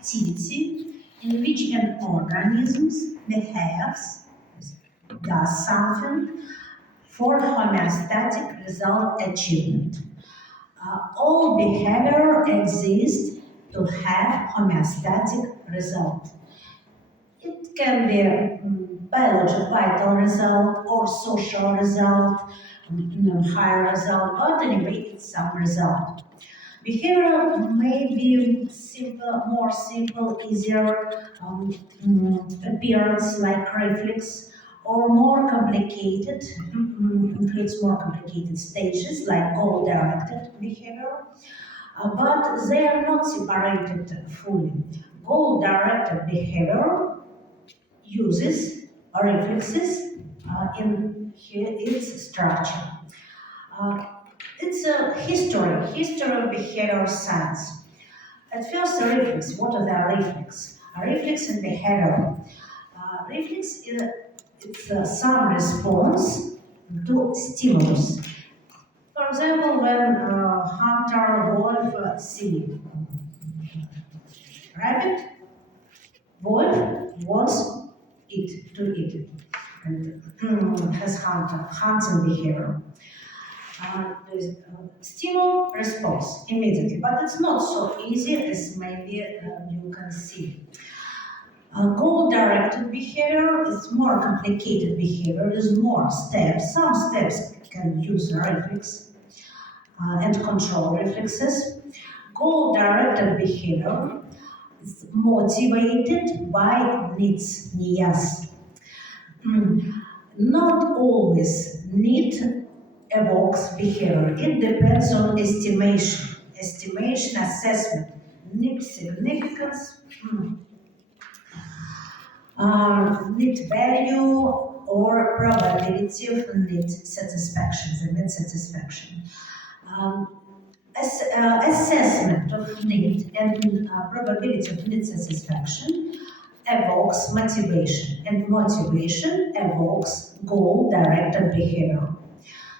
activity in which an organism behaves, does something for homeostatic result achievement. All behavior exists to have homeostatic result. It can be biological vital result or social result, higher result, but anyway, it's some result. Behavior may be simple, more simple, easier appearance like reflex, or more complicated, includes more complicated stages like goal-directed behavior, but they are not separated fully. Goal-directed behavior uses reflexes in its structure. Uh, it's a history of behavioral science. At first, a reflex. What are the reflex? A reflex and behavior. Reflex is some response to stimulus. For example, when hunter wolf see rabbit, wolf wants it to eat it and has hunting behavior. Stimulus response immediately, but it's not so easy as maybe you can see. Goal-directed behavior is more complicated behavior. There's more steps. Some steps can use reflex and control reflexes. Goal-directed behavior is motivated by needs, niyas. Not always need evokes behavior. It depends on estimation, assessment, need significance, need value, or probability of need satisfaction, the need satisfaction. Assessment of need and probability of need satisfaction evokes motivation, and motivation evokes goal-directed behavior.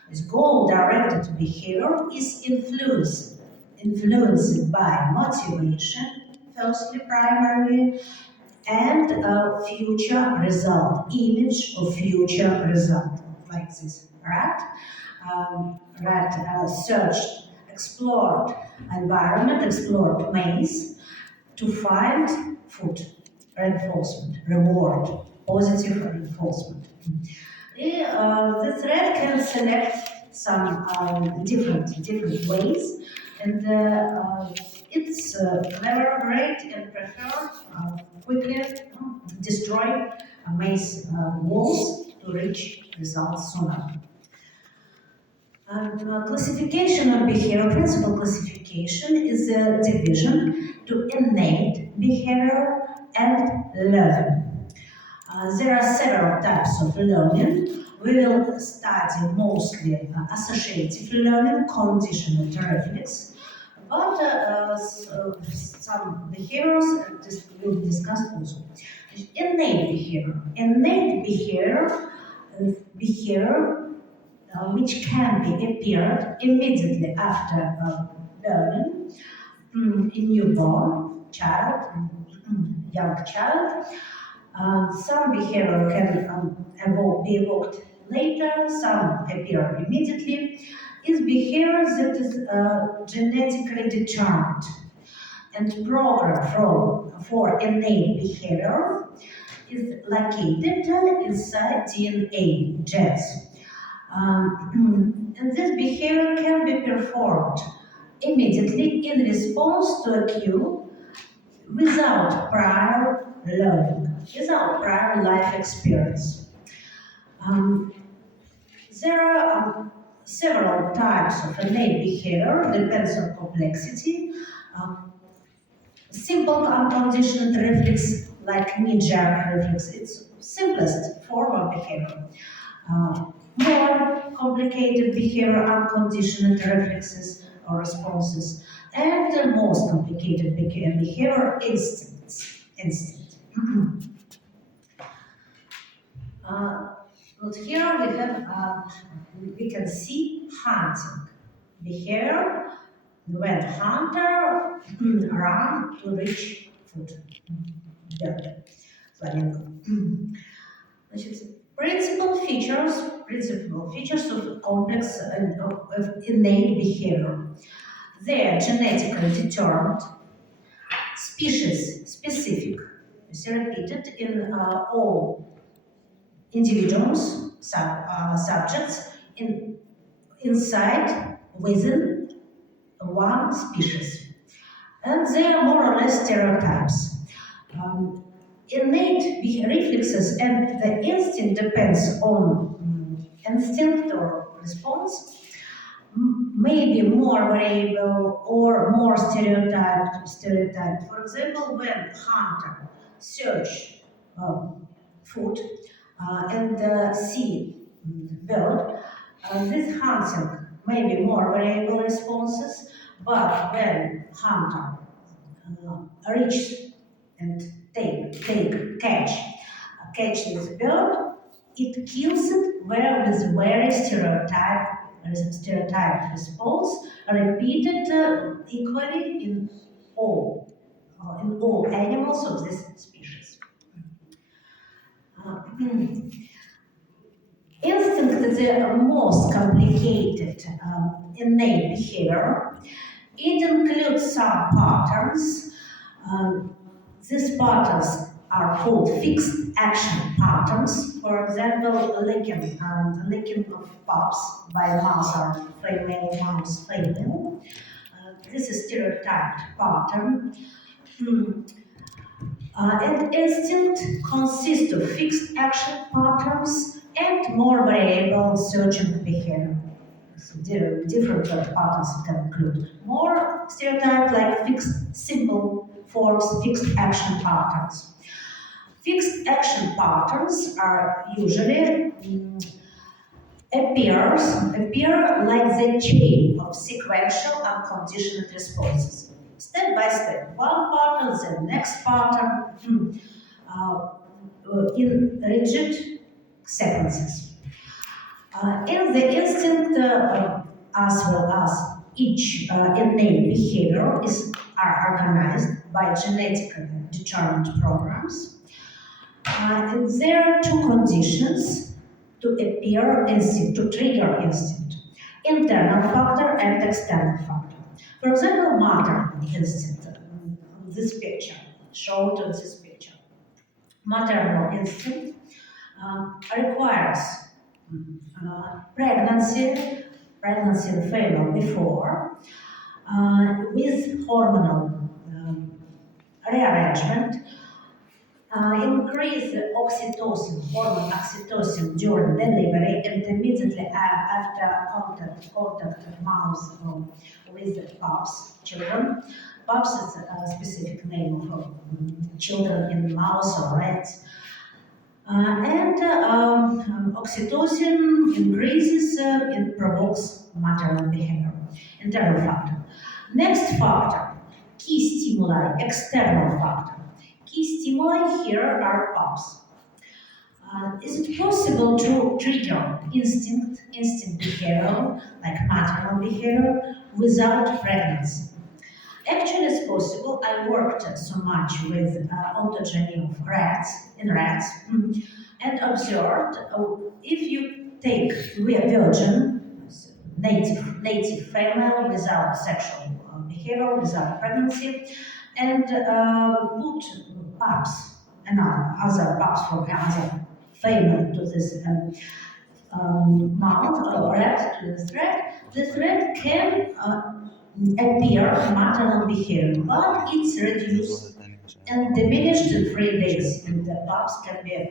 This goal-directed behavior is influenced by motivation, firstly, primarily, and future result, image of future result, like this, right? Searched, explored environment, explored maze to find food, reinforcement, reward, positive reinforcement. The thread can select some different ways, and it's clever, great, and preferred quickly destroy maze walls to reach results sooner. Classification of behavior, principal classification is a division to innate behavior and learning. There are several types of learning. We will study mostly associative learning, conditional reflex, but some behaviors will be discussed also. Innate behavior. Innate behavior which can be appeared immediately after learning in newborn child, young child. Some behavior can be evoked later, some appear immediately. Is behavior that is genetically determined and programmed for innate behavior is located inside DNA, genes. And this behavior can be performed immediately in response to a cue without prior learning, without prior life experience. There are several types of innate behavior, depends on complexity. Simple unconditioned reflex, like knee-jerk reflex, it's simplest form of behavior. More complicated behavior, unconditioned reflexes or responses, and the most complicated behavior, instinct. But here we have, we can see hunting behavior when hunter run to reach food. Bird, flamingo. Значит, principal features of complex of innate behavior. They are genetically determined, species specific, is repeated in all individuals, subjects inside, within one species. And they are more or less stereotypes. Innate reflexes and the instinct depends on instinct or response may be more variable or more stereotyped. For example, when hunter search food and see bird, this hunting may be more variable responses, but when hunter reach and catch this bird, it kills it with very stereotyped response, repeated equally in all animals of this species. Instinct is the most complicated innate behavior. It includes some patterns. These patterns are called fixed action patterns. For example, licking of pups by mother, female. This is stereotyped pattern. And instinct consists of fixed action patterns and more variable searching behavior. So different patterns can include more stereotyped like fixed simple forms, fixed action patterns. Fixed action patterns are usually appear like the chain of sequential and conditioned responses. Step by step, one pattern, the next pattern, in rigid sequences. In the instinct, as well as each innate behavior are organized by genetically determined programs. And there are two conditions to appear instinct, to trigger instinct: internal factor and external factor. For example, maternal instinct, this picture, shown in this picture. Maternal instinct requires pregnancy in female before, with hormonal rearrangement, increase hormone oxytocin during delivery and immediately after contact mouth with pups, children. Pups is a specific name of children in mouse or rats. Oxytocin increases, it provokes maternal behavior, internal factor. Next factor, key stimuli, external factor. Key stimuli here are pups. Is it possible to trigger instinct behavior, like maternal behavior, without pregnancy? Actually, it's possible. I worked so much with ontogeny of rats, and observed if you take a virgin, native female without sexual behavior, without pregnancy, and put pups and other pups from other female to this mount or rat, to this rat can appear maternal behavior, but it's reduced and diminished in 3 days, and the pups can be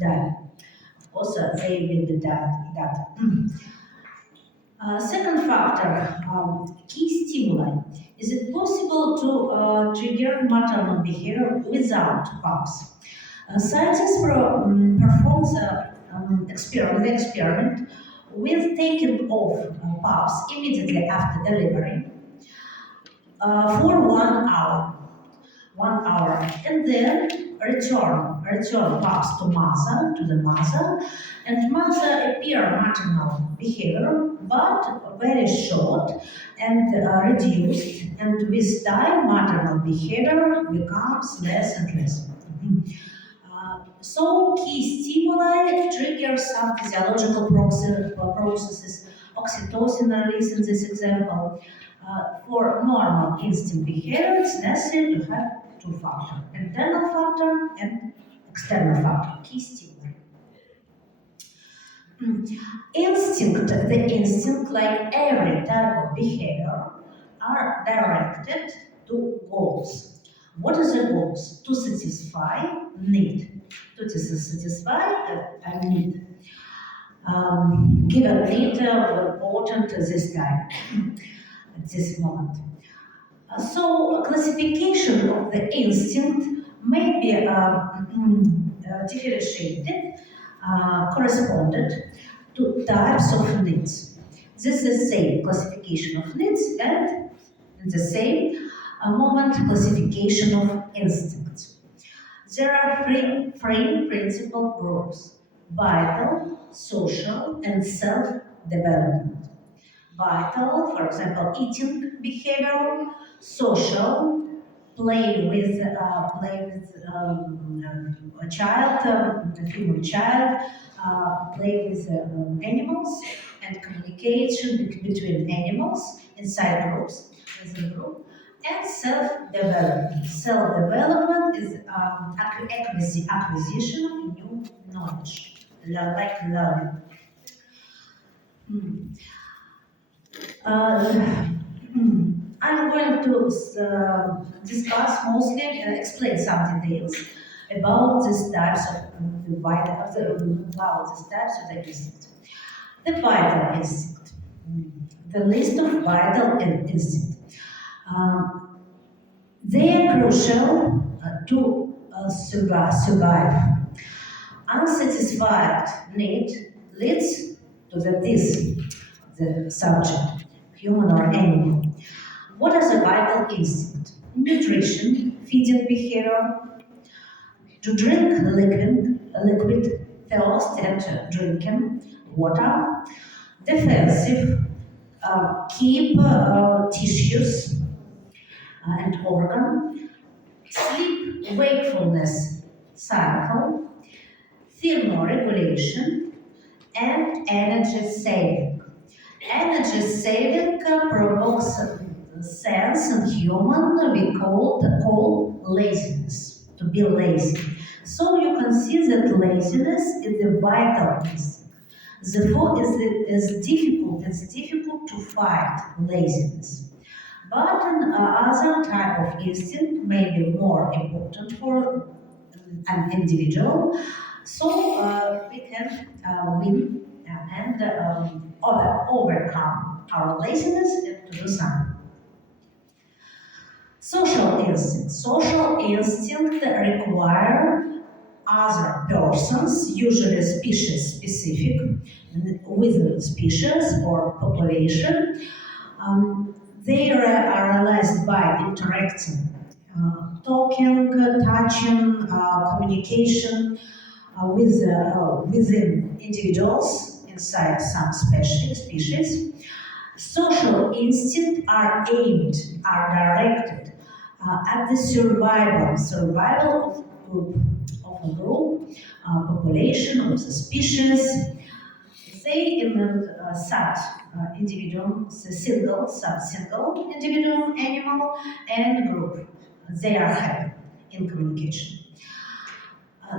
died. Also, they will be dead. Second factor, key stimuli. Is it possible to trigger maternal behavior without pups? Scientists perform the experiment with taking off pups immediately after delivery for 1 hour. 1 hour, and then return pass to the mother, and mother appear maternal behavior, but very short and reduced, and with time maternal behavior becomes less and less. So key stimuli trigger some physiological processes. Oxytocin release in this example. For normal instinct behavior, it's necessary to have two factors: internal factor and external factor, key stimuli. The instinct, like every type of behavior, are directed to goals. What is the goals? To satisfy need. To satisfy a need. Given need important this time, at this moment. So classification of the instinct may be differentiated, corresponded to types of needs. This is the same classification of needs and the same moment classification of instincts. There are three principal groups: vital, social, and self-development. Vital, for example, eating behavior; social, play with a child, a human child, play with animals, and communication between animals inside groups, within group, and self-development. Self-development is acquisition of new knowledge, like learning. Hmm. Uh, I'm going to discuss mostly, explain some details about these types of about these types of the instinct. The vital instinct. The list of vital instinct. Um, they are crucial to survive. Unsatisfied need leads to the subject, human or animal. What is a vital instinct? Nutrition, feeding behavior, to drink liquid, thirst and drinking water, defensive, keep tissues and organ, sleep wakefulness cycle, thermoregulation, and energy saving. Energy saving provokes a sense in human we call laziness, to be lazy. So you can see that laziness is the vital instinct. Therefore, it's difficult to fight laziness. But other type of instinct may be more important for an individual, so we can win and overcome our laziness and to do something. Social instinct. Social instinct require other persons, usually species specific, within species or population. They are realized by interacting, talking, touching, communication within individuals inside some species. Social instincts are directed at the survival of a group, population, of the species. They such individual, single, sub-single, individual, animal, and group. They are happy in communication.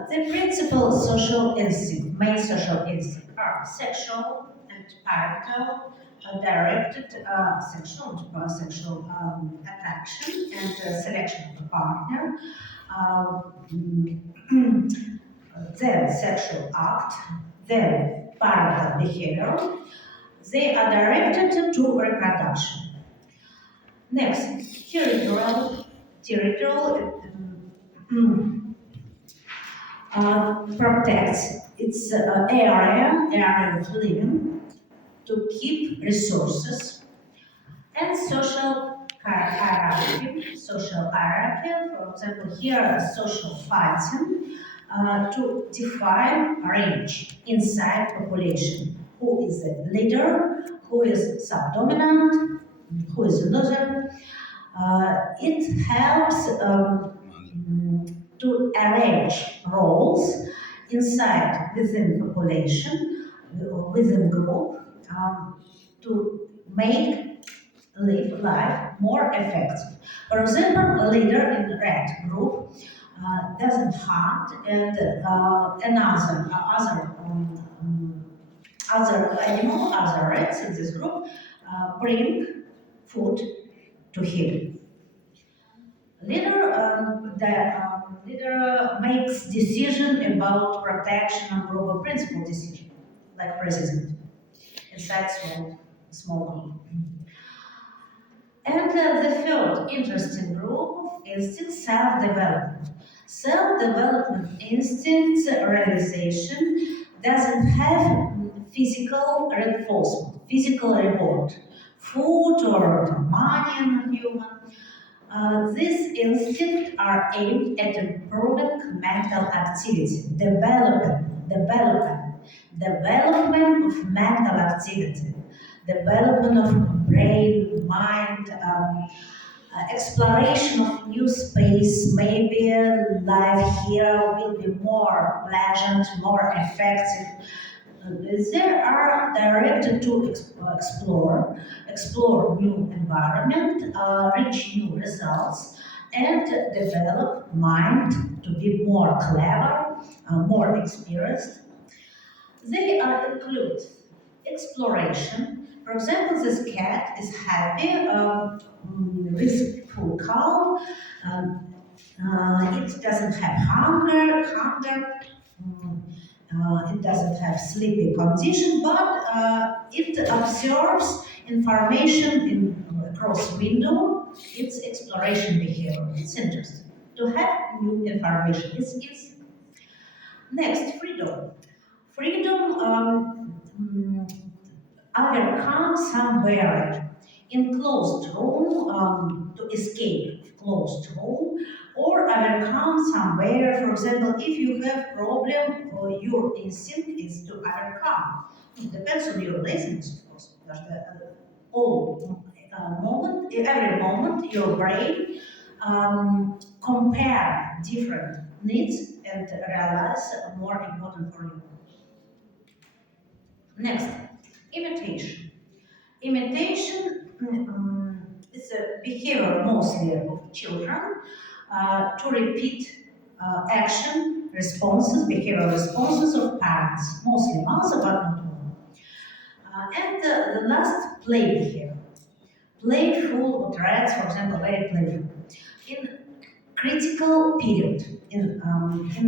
The principal social instinct, main social instinct, are sexual and parental, directed sexual attraction and selection of a partner, then sexual act, then parental behavior. They are directed to reproduction. Next, territorial protects its area of living to keep resources, and social hierarchy, social hierarchy, for example, here social fighting, to define range inside population. Who is the leader, who is subdominant, who is loser. It helps to arrange roles inside within population, within group, to make live life more effective. For example, a leader in the red group doesn't hunt, and other animal, other rats in this group bring food to him. Leader makes decision about protection and global principle decision, like president, inside small group. And the third interesting group of instincts, self-development. Self-development instincts realization doesn't have physical reinforcement, physical reward, food or money in human. These instincts are aimed at improving mental activity, development of mental activity, development of brain, mind, exploration of new space. Maybe life here will be more pleasant, more effective. They are directed to explore new environment, reach new results, and develop mind to be more clever, more experienced. They include exploration. For example, this cat is happy, with full calm. It doesn't have hunger. mm, it doesn't have sleepy condition, but it observes information across window. It's exploration behavior. It's interesting to have new information. It's next freedom. Freedom overcome some barrier in closed room, to escape closed room, or overcome some barrier. For example, if you have problem, your instinct is to overcome. It depends on your laziness, of course. Because all every moment, your brain compare different needs and realize more important for you. Next, imitation. Imitation is a behavior mostly of children to repeat action responses, behavioral responses of parents, mostly mother, but not all. And the last, play behavior. Playful with rats, for example, very playful. In critical period, in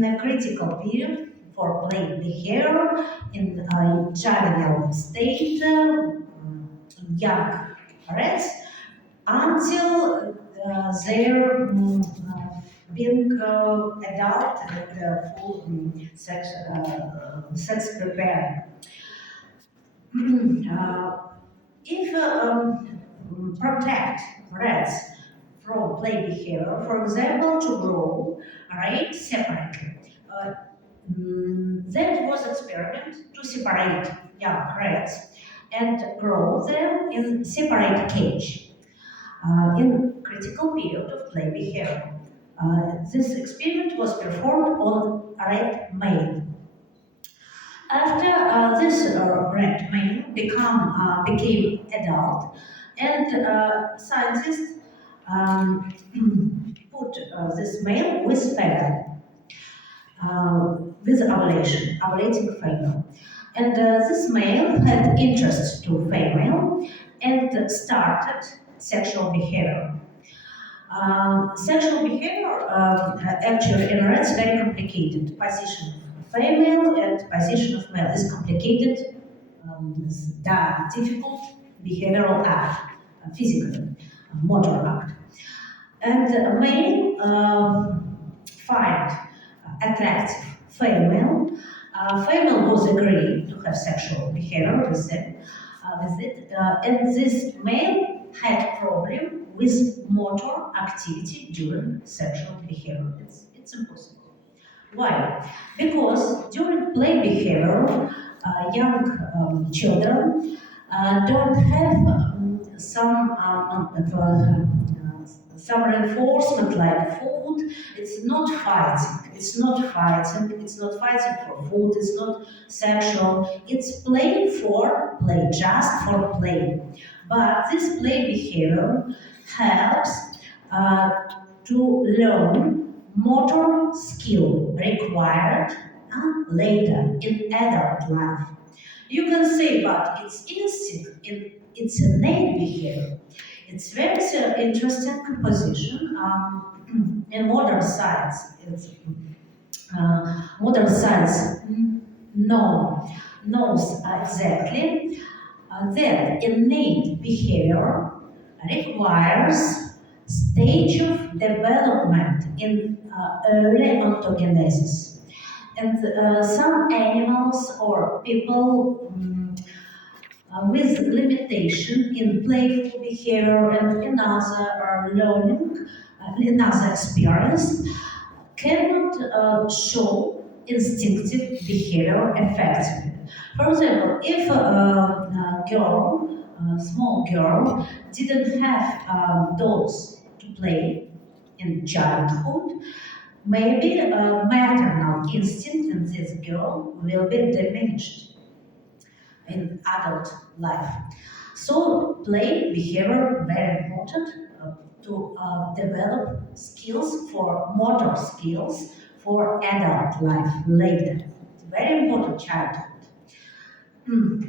a critical period for play behavior, in juvenile state, young rats, until they're being adult and full sex prepared. If protect rats from play behavior, for example, to grow right separately. That was experiment to separate young rats and grow them in separate cage in critical period of play behavior. This experiment was performed on rat male. After this rat male became adult, and scientists um, put this male with female, with ovulating female. And this male had interest to female and started sexual behavior. Sexual behavior actually in rats very complicated. Position of female and position of male is complicated, difficult behavioral act, physical, motor act. And male find attractive female. Female was agreed to have sexual behavior with it, and this male had problem with motor activity during sexual behavior. It's impossible. Why? Because during play behavior, young children don't have some reinforcement like food. It's not fighting. It's not fighting. It's not fighting for food. It's not sexual. It's play for play, just for play. But this play behavior helps uh, to learn motor skill required later in adult life. You can say, but it's instinct, it's innate behavior. It's very interesting composition in modern science. Modern science knows exactly that innate behavior requires stage of development in early ontogenesis. And some animals or people with limitation in playful behavior and in other learning, in other experience, cannot show instinctive behavior effectively. For example, if a girl, a small girl, didn't have dolls to play in childhood, maybe maternal instinct in this girl will be diminished in adult life. So play behavior very important to develop skills for motor skills for adult life later. It's very important childhood. Hmm.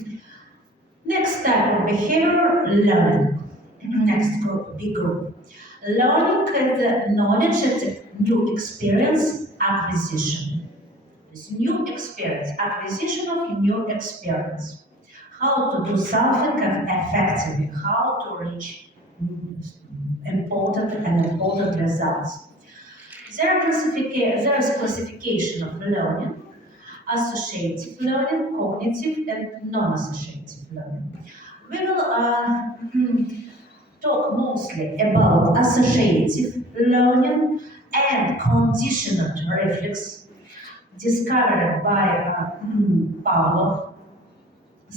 Next type of behavior, learning. Next group, big group. Learning is the knowledge and new experience acquisition. This new experience, acquisition of new experience. How to do something effectively, how to reach important results. There is classification of learning, associative learning, cognitive and non-associative learning. We will talk mostly about associative learning and conditioned reflex discovered by Pavlov,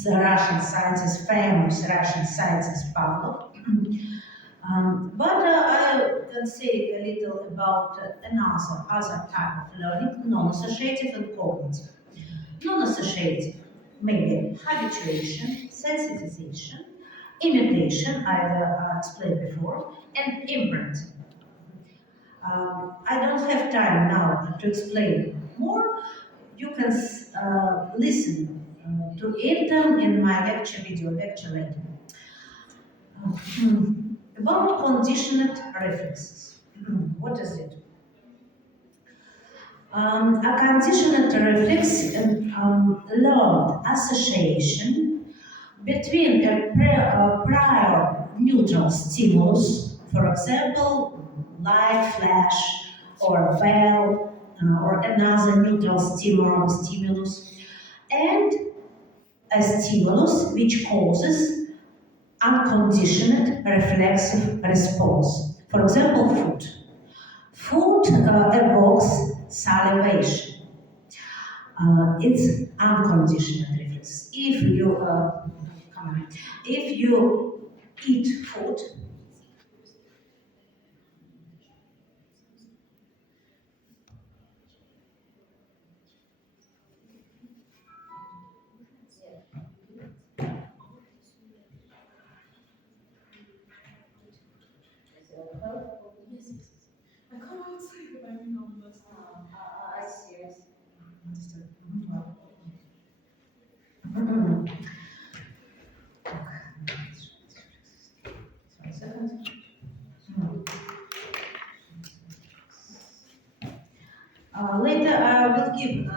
the Russian scientist, famous Russian scientist Pavlov. But I can say a little about other type of learning, non-associative and cognitive. Non-associative, maybe habituation, sensitization, imitation, I explained before, and imprinting. I don't have time now to explain more. You can listen to it in my video lecture later. About conditioned reflexes. What is it? A conditioned reflex learned association between a prior neutral stimulus, for example, light flash or bell or another neutral stimulus, and a stimulus which causes unconditioned reflexive response. For example, food. Food evokes salivation. It's unconditioned reflex. If you eat food, I come outside, but I mean on the I see. Understood. Later, I will give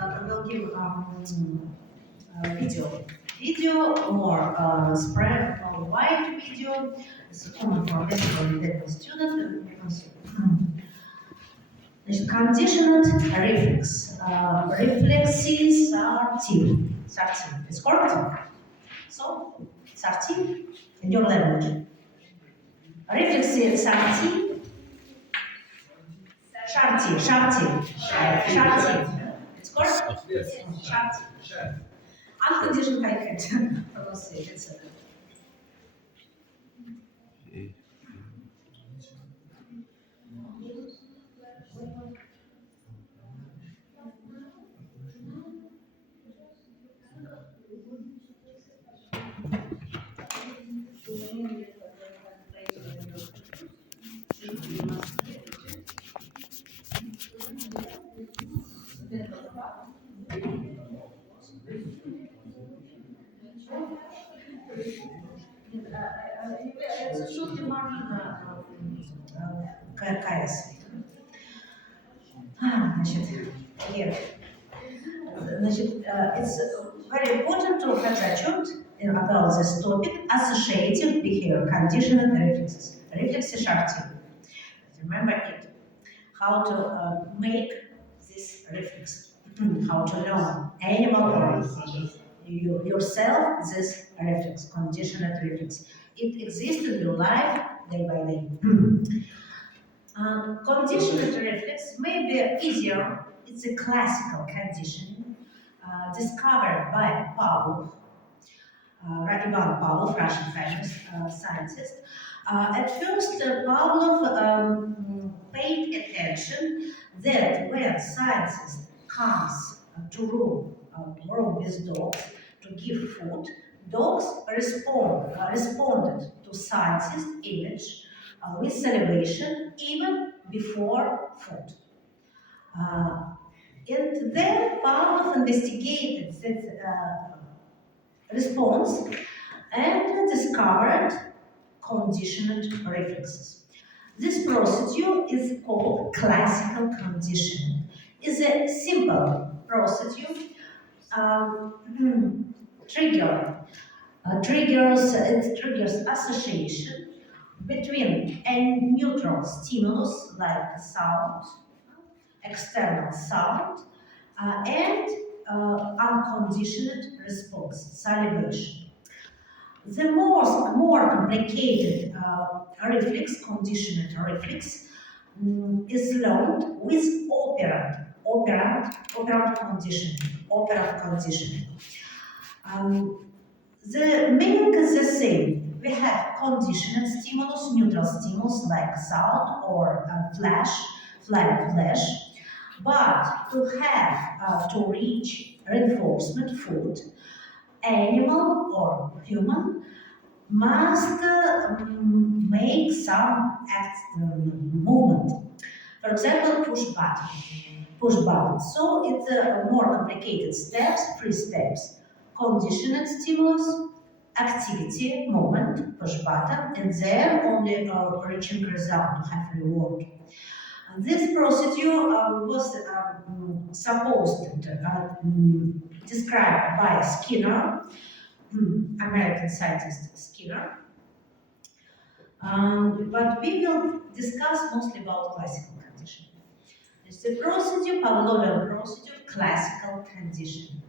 video more spread more wide video. It's common for medical students. Значит, conditioned reflex. Reflexes are team. It's correct? So, 13 in your language. Reflexy Sarti. Sharti. It's correct? Yes. Sharti. Unconditional packet. Pronunciation. КС. Значит, here. Значит, it's very important to have attuned about this topic, associative behavior, conditional reflexes, reflexy sharting. Remember it, how to make this reflex, how to learn animal or yourself this reflex, conditional reflex. It exists in your life day by day. Conditional reflex may be easier. It's a classical conditioning discovered by Pavlov, Ivan Pavlov, Russian famous scientist. At first, Pavlov paid attention that when scientist comes to room with dogs to give food, dogs responded to scientist image with salivation even before food. And then Pavlov investigated that response and discovered conditioned reflexes. This procedure is called classical conditioning. It's a simple procedure. Trigger it triggers association between a neutral stimulus like sound, external sound, and unconditioned response, salivation. The more complicated reflex, conditioned reflex, is learned with operant conditioning. The meaning is the same. We have conditioned stimulus, neutral stimulus like sound or flash. But to have to reach reinforcement food, animal or human must make some movement. For example, push button. So it's more complicated steps, three steps. Conditioned stimulus, activity, movement, push button, and then only reaching result to have reward. And this procedure was supposed described by Skinner, American scientist Skinner. But we will discuss mostly about classical conditioning. It's the procedure, Pavlovian procedure, classical conditioning.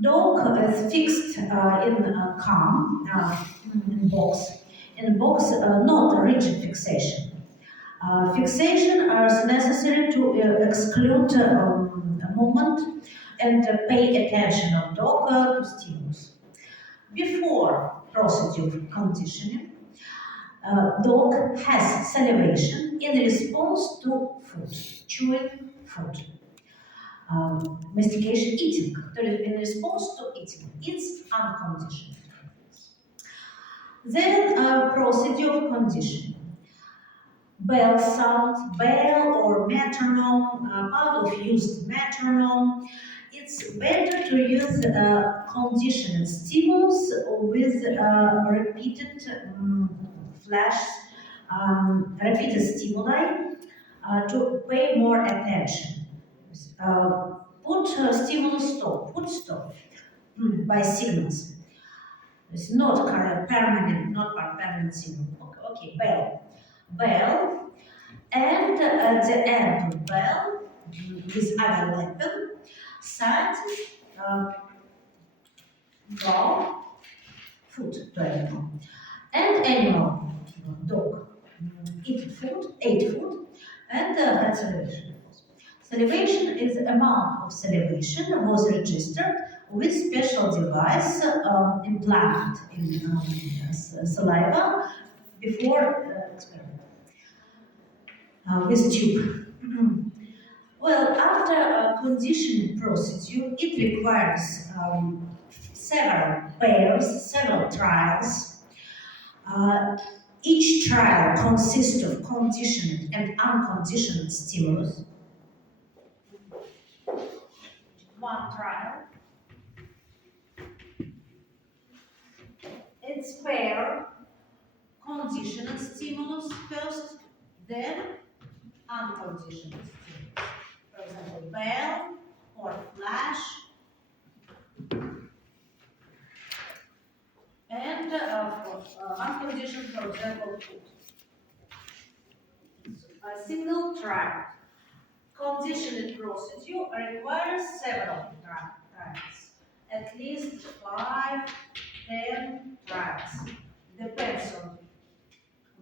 Dog is fixed in a calm box. In box, not rigid fixation. Fixation is necessary to exclude movement and pay attention of dog to stimulus. Before procedure conditioning, dog has salivation in response to food, chewing food. Mastication, eating, in response to eating. It's unconditioned. Then procedure of conditioning. Bell sound, bell or metronome. Pavlov used metronome. It's better to use conditioned stimulus with repeated repeated stimuli to pay more attention. Put stimulus stop, put stop by signals. It's not kind of permanent, not permanent signal. Okay, bell, and at the end of bell, with other weapon, scientists go food to animal. And animal dog ate food, and had salivation. Salivation is the amount of salivation was registered with special device implanted in saliva before experiment with tube. Well, after a conditioning procedure, it requires several pairs, several trials. Each trial consists of conditioned and unconditioned stimulus. One trial. It's pair, conditioned stimulus first, then unconditioned stimulus. For example, bell or flash, and unconditioned, for example, food. A single trial. Conditioned procedure requires several trials, at least 5, 10 trials. Depends on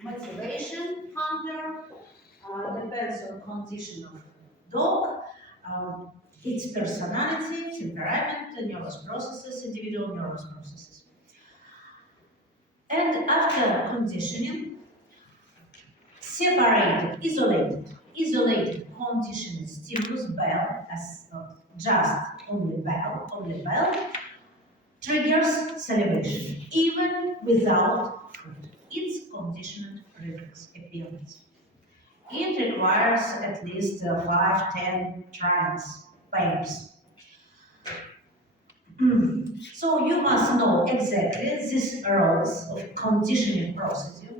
motivation, hunger, depends on condition of dog, its personality, temperament, nervous processes, individual nervous processes. And after conditioning, isolated conditioned stimulus bell as just only bell triggers salivation, even without food. It's conditioned reflex appearance. It requires at least 5, 10 trials, pairs. So you must know exactly these roles of conditioning procedure.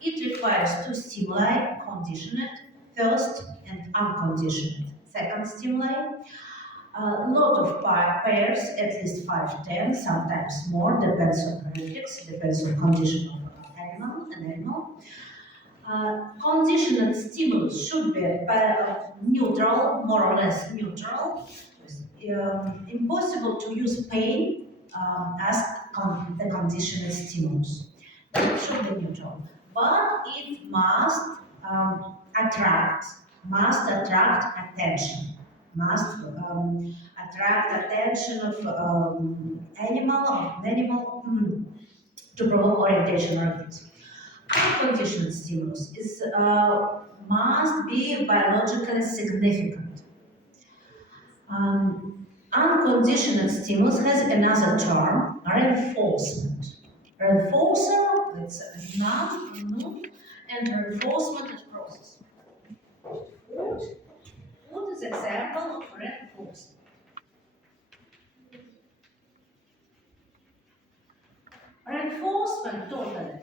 It requires two stimuli, conditioned first and unconditioned second stimuli. A lot of pairs, at least 5, 10, sometimes more, depends on reflex, depends on condition of animal. Conditioned stimulus should be neutral, more or less neutral. Impossible to use pain as the conditioned stimulus. It should be neutral, but it must attract attention, must attract attention of animal to provoke orientation or activity. Unconditioned stimulus is must be biologically significant. Unconditioned stimulus has another term, reinforcement. Reinforcer, it's noun, and reinforcement is process. Food is example of reinforcement. Reinforcement totally.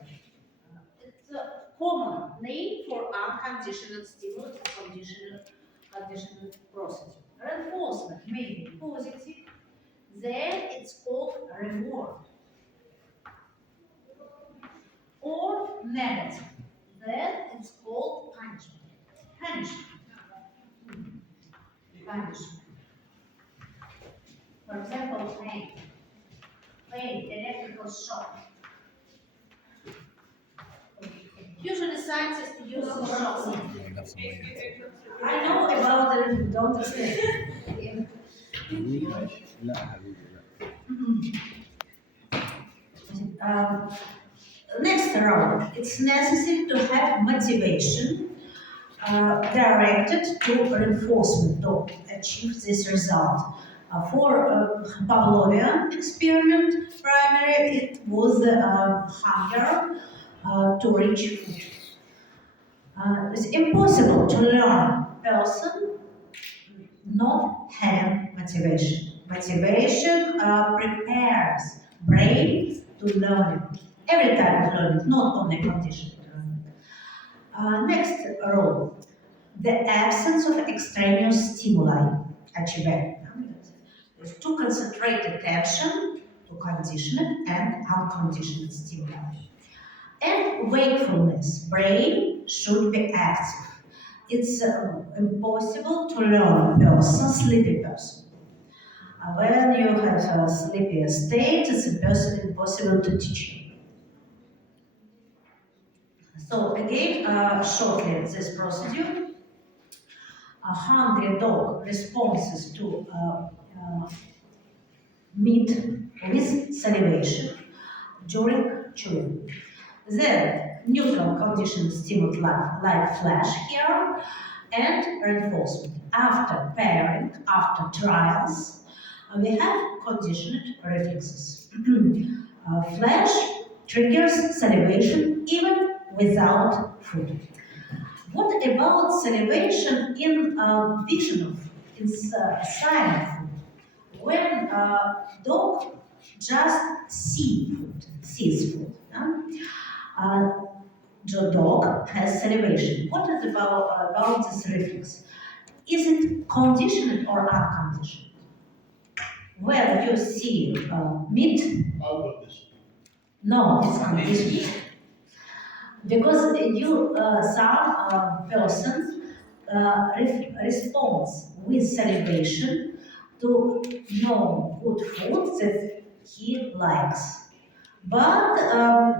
It's a common name for unconditioned stimulus, conditioned process. Reinforcement may be positive, then it's called reward. Or negative, then it's called punishment. Punishment. For example, pain, electrical shock. Usually scientists use shocks. I know about it, don't explain. Next round, it's necessary to have motivation directed to reinforcement to achieve this result. For Pavlovian experiment, primary, it was hunger to reach food. It's impossible to learn person not having motivation. Motivation prepares brain to learning. Every type of learning, not only conditioned learning. Next role, the absence of extraneous stimuli. There's to concentrate attention to conditioned and unconditioned stimuli. And wakefulness, brain should be active. It's impossible to learn a person, sleepy person. When you have a sleepy state, it's impossible to teach you. So again, shortly this procedure. A hungry dog responds to meat with salivation during chewing. Then neutral conditions stimulate like flash here and reinforcement. After pairing, after trials, we have conditioned reflexes. Flash triggers salivation even without food. What about salivation in vision of food, in sight of food? When dog just sees food. Uh, the dog has salivation. What is about this reflex? Is it conditioned or unconditioned? When you see meat, no, it's conditioned. Because some person responds with salivation to know good food that he likes. But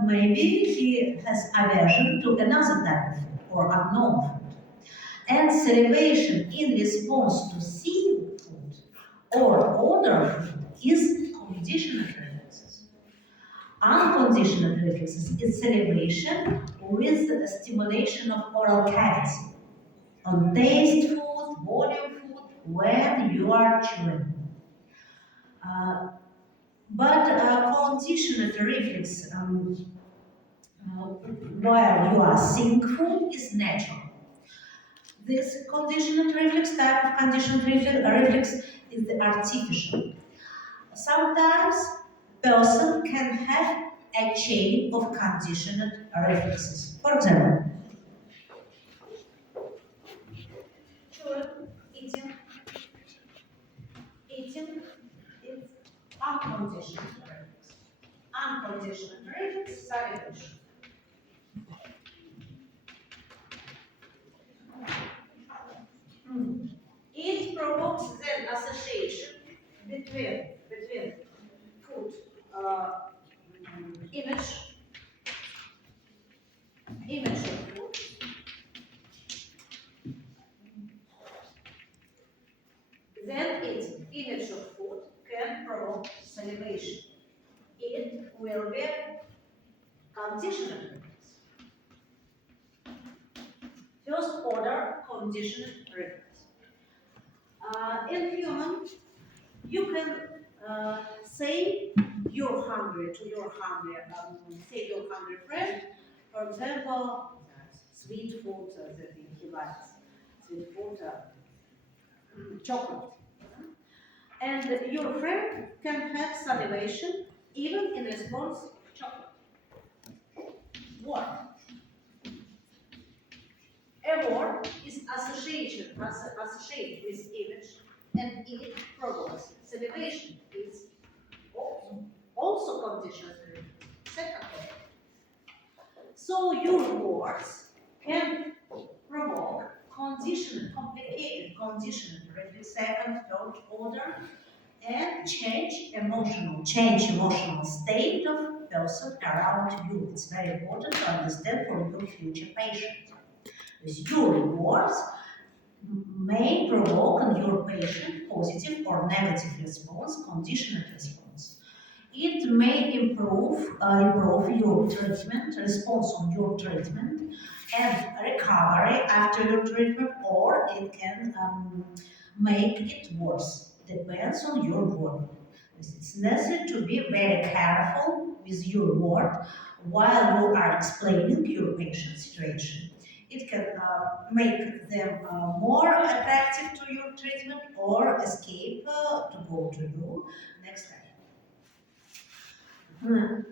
maybe he has aversion to another type of food or unknown food. And salivation in response to seeing food or other food is conditional reflexes. Unconditional reflexes is salivation with the stimulation of oral cavity on taste food, volume food, when you are chewing. But conditional reflex while you are seeing food is natural. This conditional reflex, type of conditional reflex is the artificial. Sometimes person can have a chain of conditional reflexes. For example, chewing, eating is unconditional reflex. Unconditional reflex, salivation. It provokes then association between food image of food, then its image of food can provoke salivation. It will be conditional. First order conditional reflex. In human, you can say you're hungry to your hungry, say your hungry friend, for example, sweet food that he likes, sweet food, chocolate. And your friend can have salivation even in response to chocolate. What? A word is associated with image and it provokes salivation. It's also conditional. Second way. So your words can provoke complicated conditional reflex, second, third order, and change emotional state of person around you. It's very important to understand for your future patient. With your words may provoke in your patient positive or negative response, conditional response. It may improve your treatment, response on your treatment, and recovery after your treatment, or it can make it worse. Depends on your word. It's necessary to be very careful with your word while you are explaining your patient situation. It can make them more attractive to your treatment or escape to go to you next time.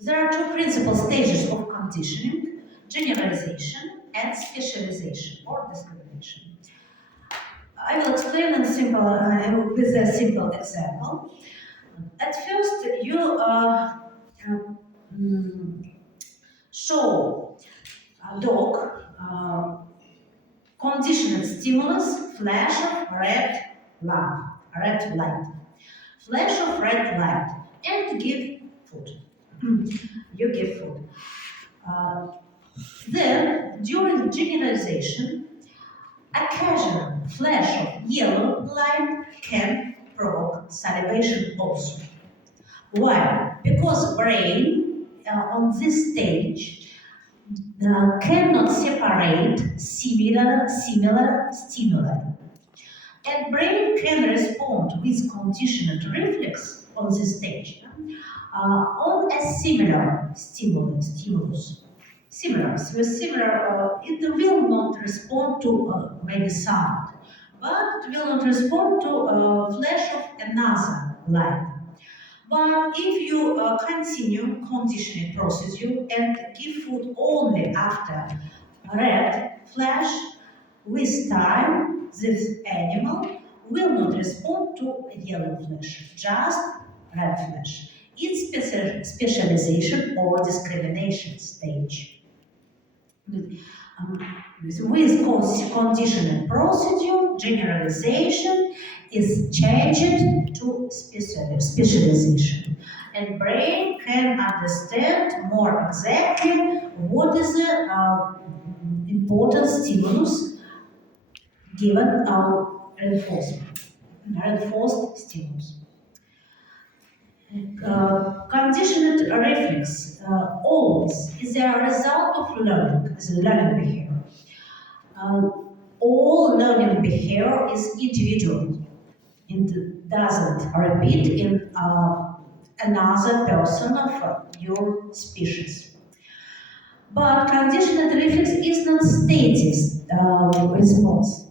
There are two principal stages of conditioning: generalization and specialization or discrimination. I will explain in with a simple example. At first, you show a dog conditional stimulus, flash of red light, flash of red light, and give food. You give food. Then, during generalization, occasional flash of yellow light can provoke salivation also. Why? Because brain on this stage cannot separate similar stimuli. And brain can respond with conditioned reflex on this stage on a similar stimulus. Similar, with similar, it will not respond to maybe sound, but it will not respond to flash of another light. But if you continue conditioning procedure and give food only after red flash, with time, this animal will not respond to a yellow flash, just red flash. It's specialization or discrimination stage. With conditioning procedure, generalization is changed to specialization. And brain can understand more exactly what is the important stimulus given our reinforced stimulus. Conditioned reflex always is a result of learning, is a learning behavior. Uh, all learning behavior is individual and doesn't repeat in another person of your species. But conditioned reflex is not static response.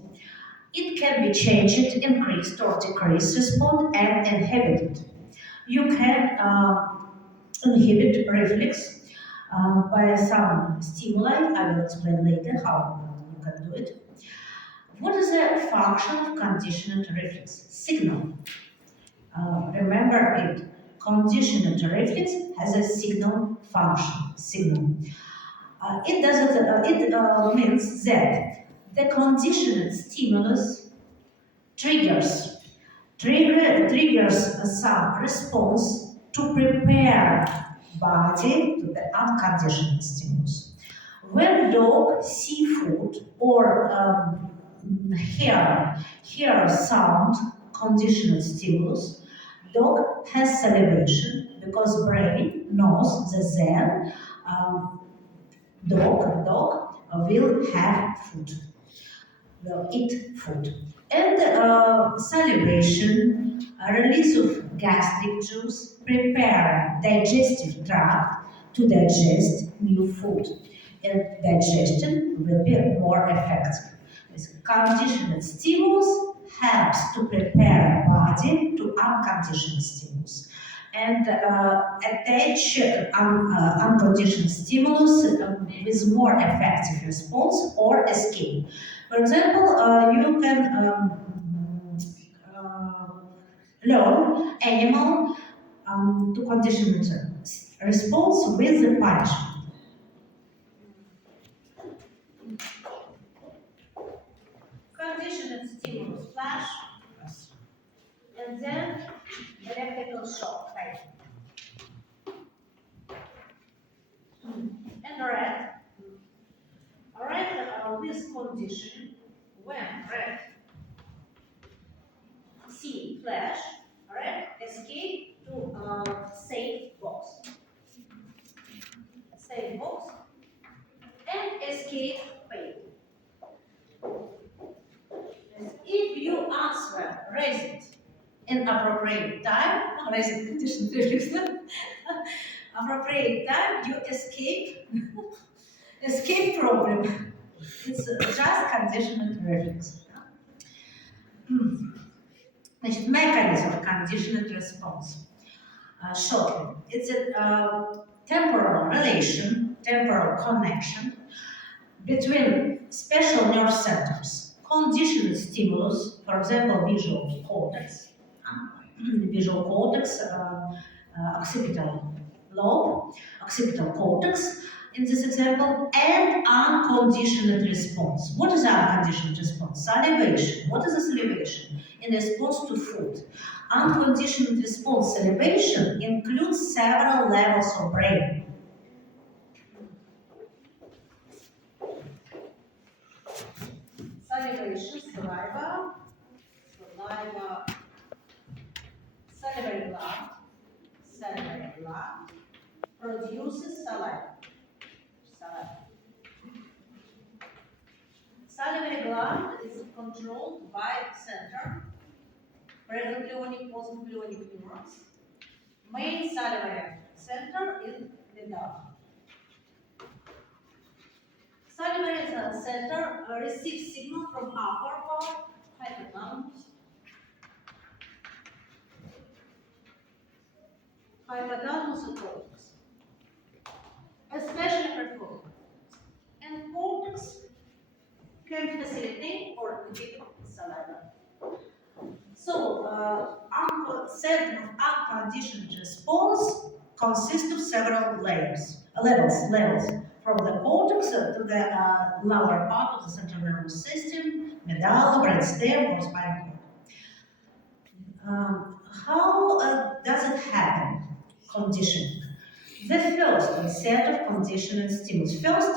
It can be changed, increased or decreased response and inhibited. You can inhibit reflex by some stimuli. I will explain later how you can do it. What is the function of conditioned reflex? Signal. Remember it. Conditioned reflex has a signal function. Signal. It means that the conditioned stimulus triggers some response to prepare body to the unconditioned stimulus. When dog see food or hear sound conditioned stimulus, dog has salivation because brain knows that then dog will have food, will eat food. And salivation, release of gastric juice, prepare digestive tract to digest new food. And digestion will be more effective. This conditioned stimulus helps to prepare body to unconditioned stimulus and attach unconditioned stimulus with more effective response or escape. For example, you can learn animal to condition response with the punishment. Conditioned stimulus flash, and then electrical shock, right? And red. Red with condition when red see flash, red escape to safe box. Safe box and escape fail. If you answer raise it in appropriate time, raise it condition reflex, appropriate time, you escape escape problem. It's just conditioned reflex. Значит, mechanism of conditioned response. Shortly, it's a temporal relation, temporal connection between special nerve centers, conditioned stimulus, for example, visual cortex, occipital lobe, occipital cortex, in this example, and unconditioned response. What is unconditioned response? Salivation. What is a salivation? In response to food. Unconditioned response salivation includes several levels of brain. salivation, saliva, salivary gland produces saliva. Salivary gland is controlled by center, presyncyonic, postganglionic neurons. Main salivary center is medulla. Salivary center receives signal from upper part, hypothalamus and cortex, especially prefrontal. And cortex can facilitate or inhibit saliva. So, center of unconditioned response consists of several levels, from the cortex to the lower part of the central nervous system, medulla, brainstem, or spinal cord. How does it happen? Conditioning. The first set of conditioning stimulus. First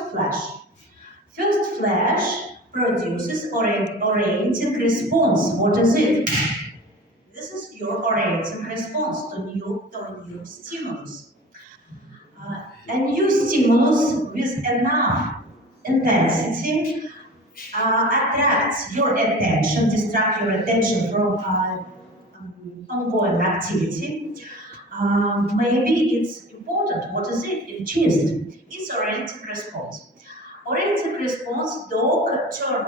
flash produces orienting response. What is it? This is your orienting response to a new stimulus. A new stimulus with enough intensity attracts your attention, distracts your attention from ongoing activity. Maybe it's important. What is it? In chest, it's orienting response. Orienting response, dog turn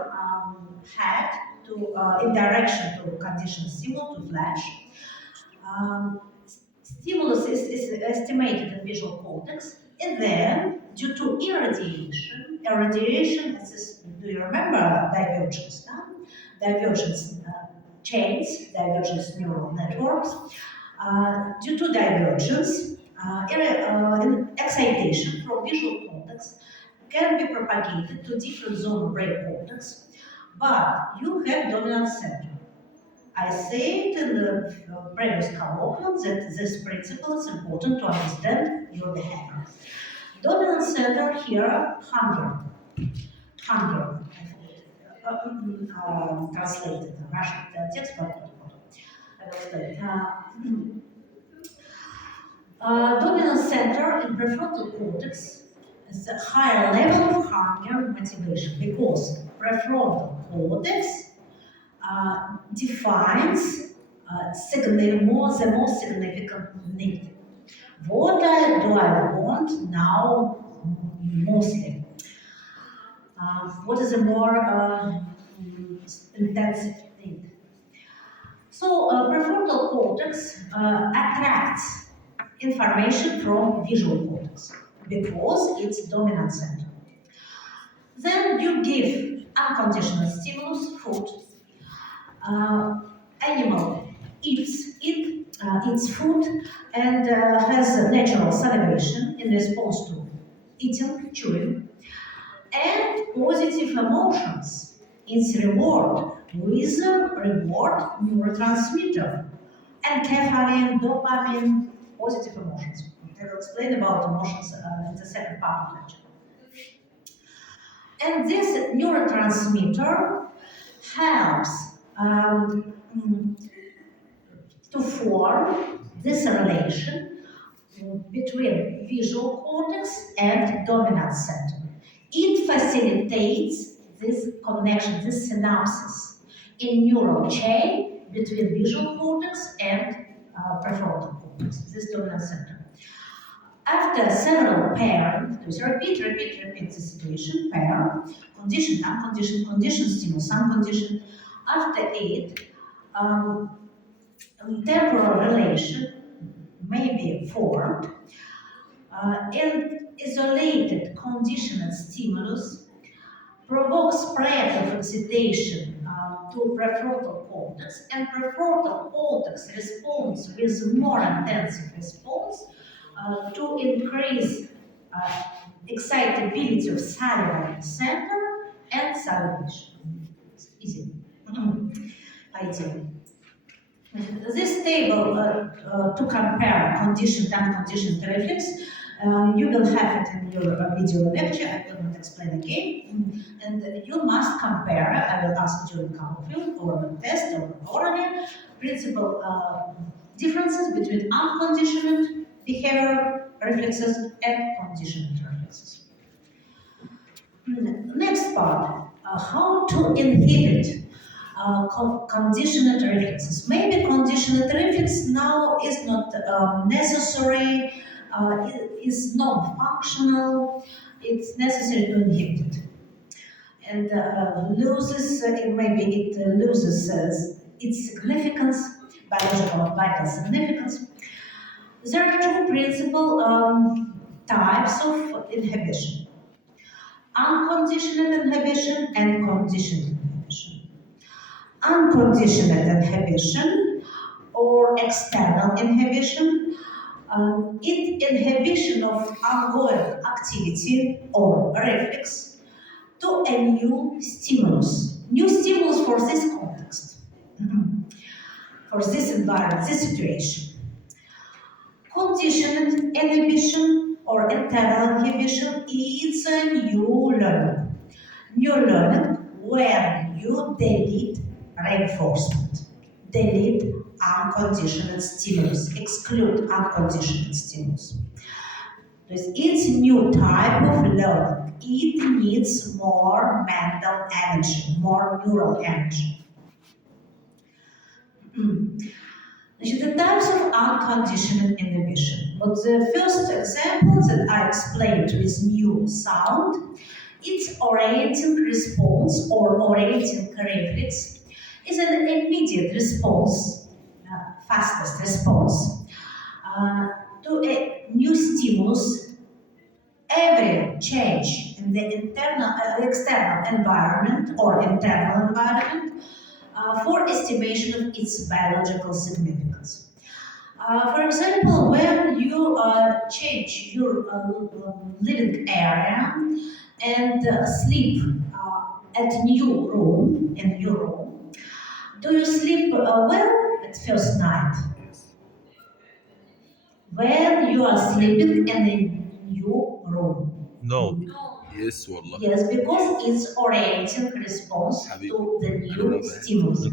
head to in direction to conditioned stimulus, to flash. Stimulus is estimated in visual cortex, and then due to irradiation is, do you remember divergence? Divergence chains, divergence neural networks. Due to divergence, excitation from visual cortex can be propagated to different zones of brain cortex, but you have dominant center. I said in the previous colloquium that this principle is important to understand your behavior. Dominant center here, hunger, translated in Russian text, but I will explain. Dominant center in prefrontal cortex is a higher level of hunger motivation because prefrontal cortex defines the most significant need. What do I want now mostly? What is a more intensive need? So prefrontal cortex attracts information from visual cortex because it's dominant center. Then you give unconditional stimulus, food. Animal eats food and has natural salivation in response to eating, chewing, and positive emotions. It's reward with reward neurotransmitter, enkephalin, dopamine, positive emotions. I will explain about emotions in the second part of the lecture. And this neurotransmitter helps to form this relation between visual cortex and dominant center. It facilitates this connection, this synapses in neural chain between visual cortex and prefrontal cortex, this dominant center. After several pairs, so repeat the situation, pair, conditioned, unconditioned, conditioned stimulus, unconditioned. After it, temporal relation may be formed, and isolated conditioned stimulus provokes spread of excitation to prefrontal cortex, and prefrontal cortex responds with more intensive response to increase excitability of salivary center and salivation. It's easy. Ideal. This table to compare conditioned and unconditioned reflex You will have it in your video lecture. I will not explain again. And you must compare. I will ask during colloquium or test or orally principal differences between unconditioned behavior reflexes and conditioned reflexes. Next part, how to inhibit conditioned reflexes. Maybe conditioned reflex now is not necessary, is not functional, it's necessary to inhibit it. And loses, maybe it loses its significance, biological vital significance. There are two principal types of inhibition: unconditioned inhibition and conditioned inhibition. Unconditioned inhibition or external inhibition, it inhibition of ongoing activity or reflex to a new stimulus. New stimulus for this context, for this environment, this situation. Conditioned inhibition or internal inhibition is a new learning. New learning where you delete reinforcement, delete unconditioned stimulus, exclude unconditioned stimulus. It's a new type of learning. It needs more mental energy, more neural energy. The types of unconditioned inhibition. But the first example that I explained with new sound, its orienting response or orienting reflex is an immediate response, fastest response to a new stimulus. Every change in the external environment or internal environment for estimation of its biological significance. For example, when you change your living area and sleep at new room, in your room, do you sleep well at first night? When you are sleeping in a new room? No. Yes والله. Yes, because it's orienting response to the new stimulus.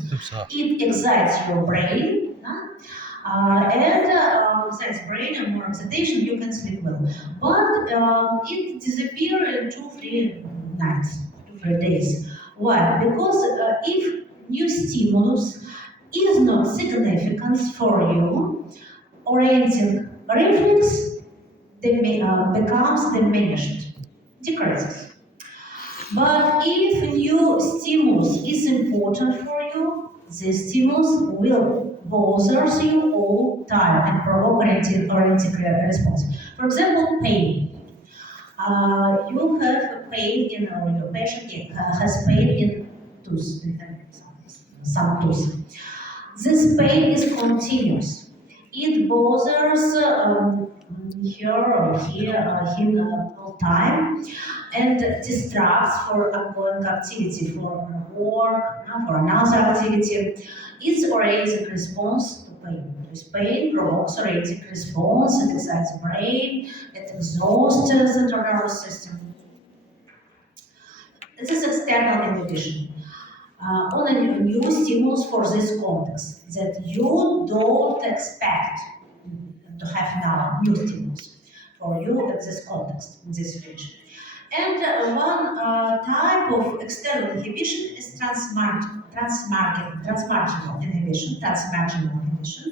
It excites your brain, and besides brain and more excitation, you can sleep well. But it disappears in 2-3 nights, 2-3 days. Why? Because if new stimulus is not significant for you, orienting reflex becomes diminished, decreases. But if new stimulus is important for you, this stimulus will bother you all time and provoke orienting response. For example, pain. You have pain in, or your patient has pain in tooth, some tooth. This pain is continuous. It bothers here or here, him all time, and distracts for ongoing activity, for work, for another activity. It's oriented response to pain. This pain provokes oriented response, it excites brain, it exhausts the nervous system. This is external inhibition. Only new stimulus for this context that you don't expect to have now new stimulus for you in this context, in this situation. And one type of external inhibition is transmarginal inhibition. Transmarginal inhibition.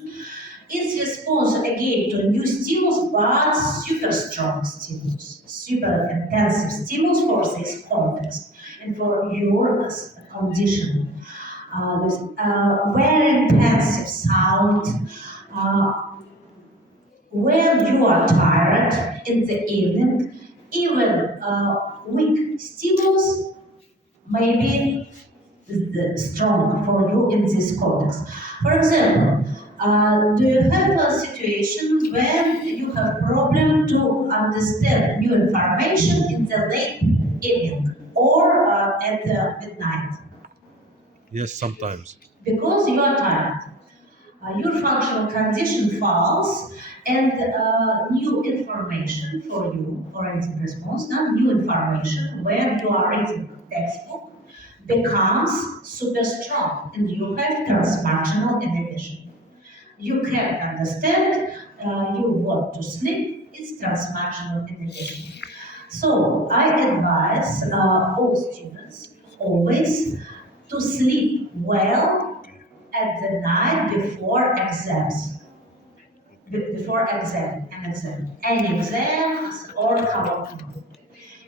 It's response again to a new stimulus, but super strong stimulus, super intensive stimulus for this context and for your condition. Very intensive sound. When you are tired in the evening, even weak stimulus may be strong for you in this context. For example, do you have a situation when you have problem to understand new information in the late evening or at midnight? Yes, sometimes. Because you are tired. your functional condition false, and new information for you for reading response, now new information when you are reading textbook becomes super strong and you have transfunctional inhibition. You can't understand, you want to sleep, it's transfunctional inhibition. So I advise all students always to sleep well at the night before exams. Before any exams or homework.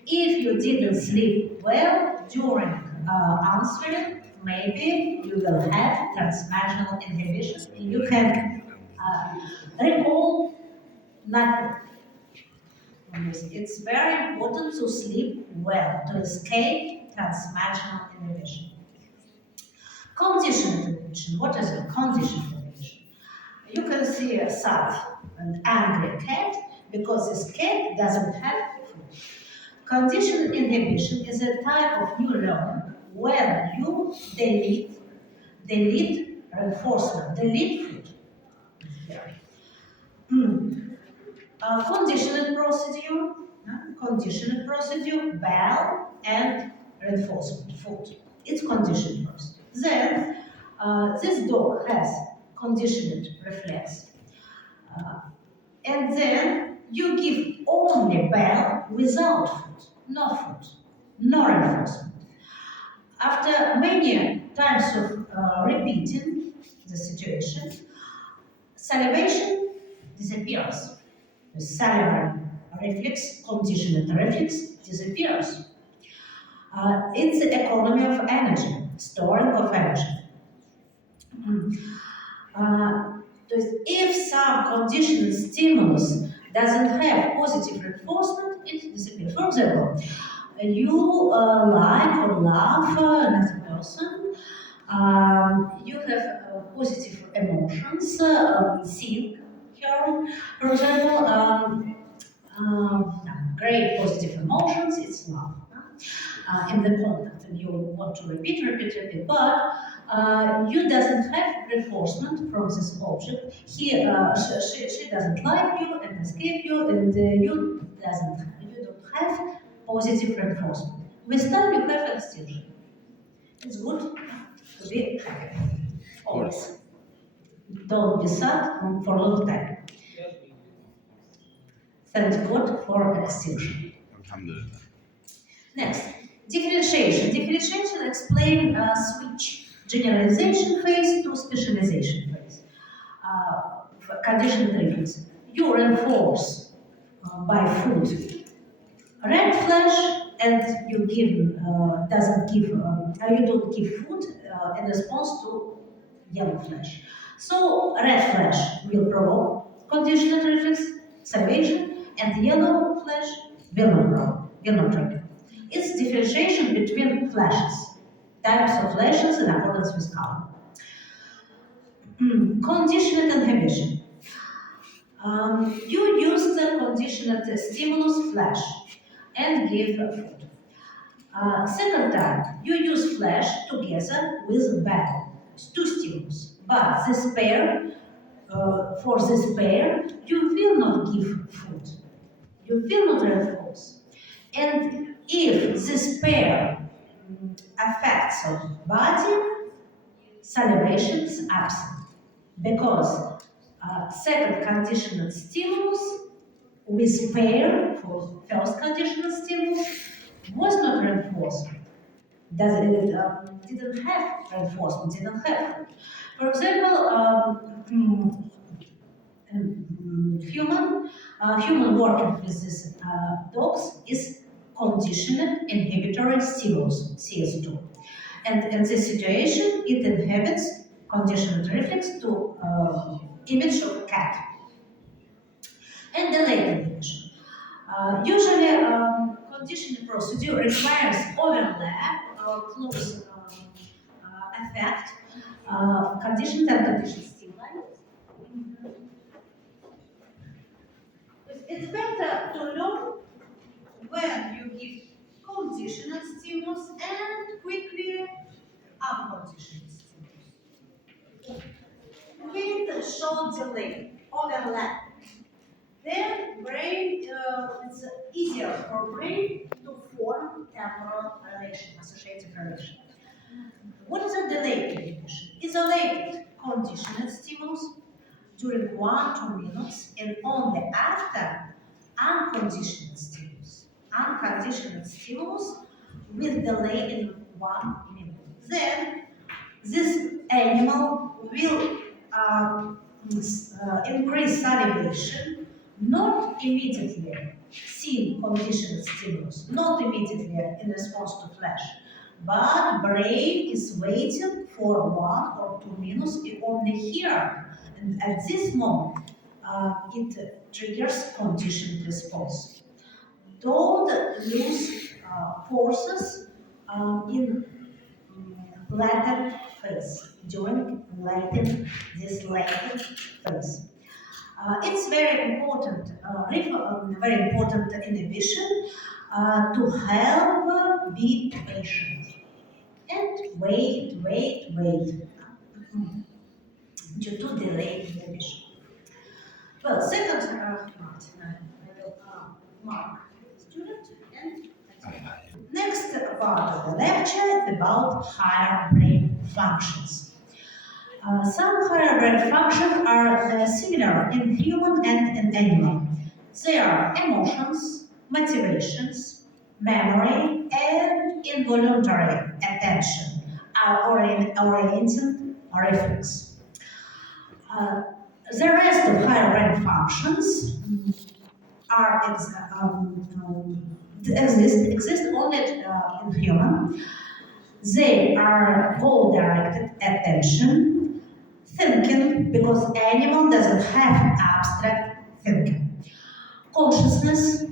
If you didn't sleep well during answering, maybe you will have transmarginal inhibition. You can recall nothing. It's very important to sleep well to escape transmarginal inhibition. Conditioned inhibition. What is a conditioned inhibition? You can see a sad and angry cat because this cat doesn't have food. Conditioned inhibition is a type of neuron where you delete reinforcement, delete food. Conditioned procedure, bell and reinforcement food. It's conditioned procedure. Then this dog has conditioned reflex. And then you give only bell without food, no food, no reinforcement. After many times of repeating the situation, salivation disappears. The salivary reflex, conditioned reflex disappears. It's the economy of energy, storing of energy. If some conditioned stimulus doesn't have positive reinforcement, it disappears. For example, you like or love another person, you have positive emotions, seeing her, for example, great positive emotions, it's love. In the contact, and you want to repeat, but you doesn't have reinforcement from this object. She doesn't like you and escape you, and you don't have positive reinforcement. With time, you have extinction. It's good to be happy. Always. Don't be sad for a long time. Thank God for extinction. Alhamdulillah. Next, differentiation. Differentiation explain switch generalization phase to specialization phase. Conditioned reflex. You reinforce by food red flash, and you give doesn't give you don't give food in response to yellow flash. So red flash will provoke conditioned reflex, salivation, and yellow flash will not trigger. It's differentiation between flashes, types of flashes in accordance with color. Conditioned inhibition. You use the conditioned stimulus flash and give food. Second time, you use flash together with bell, two stimulus. But this pair, for this pair, you will not give food. You will not reinforce. And if this pair affects your body, salivation is absent because second conditioned stimulus with pair for first conditioned stimulus was not reinforced. Didn't have reinforcement, didn't have. For example, human working with these dogs is conditioned inhibitory stimulus, CS2. And in this situation, it inhibits conditioned reflex to image of a cat. And delayed inhibition. Usually, conditioning procedure requires overlap or close effect, conditioned and conditioned stimuli. It's better to learn when you give conditional stimulus and quickly unconditional stimulus. Okay? short delay, overlap. Then brain, it's easier for brain to form temporal relation, associative relation. What is a delayed recognition? Isolated conditional stimulus during 1-2 minutes and only after unconditional stimulus. Unconditional stimulus with delay in 1 minute. Then this animal will increase salivation, not immediately seeing conditional stimulus, not immediately in response to flash, but brain is waiting for 1 or 2 minutes only here. And at this moment, it triggers conditioned response. Don't lose forces in latent phase, during this latent phase. It's very important, very important inhibition to help be patient and wait due to delayed inhibition. Well, second part, I will mark student and next part of the lecture is about higher brain functions. Some higher brain functions are similar in human and in animal. They are emotions, motivations, memory, and involuntary attention, oriented reflex. The rest of higher brain functions are exist only in human. They are goal-directed attention, thinking, because animal doesn't have abstract thinking, consciousness,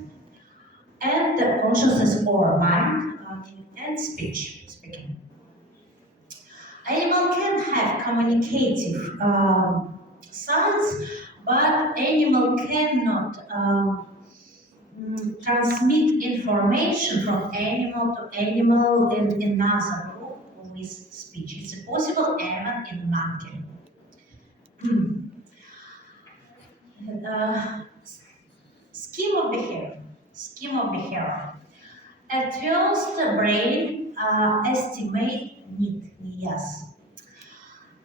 and consciousness or mind, and speaking. Animal can have communicative sides, but animal cannot transmit information from animal to animal in another group with speech. It's possible even in monkey. Scheme of behavior. At first, the brain estimate need, NIAS.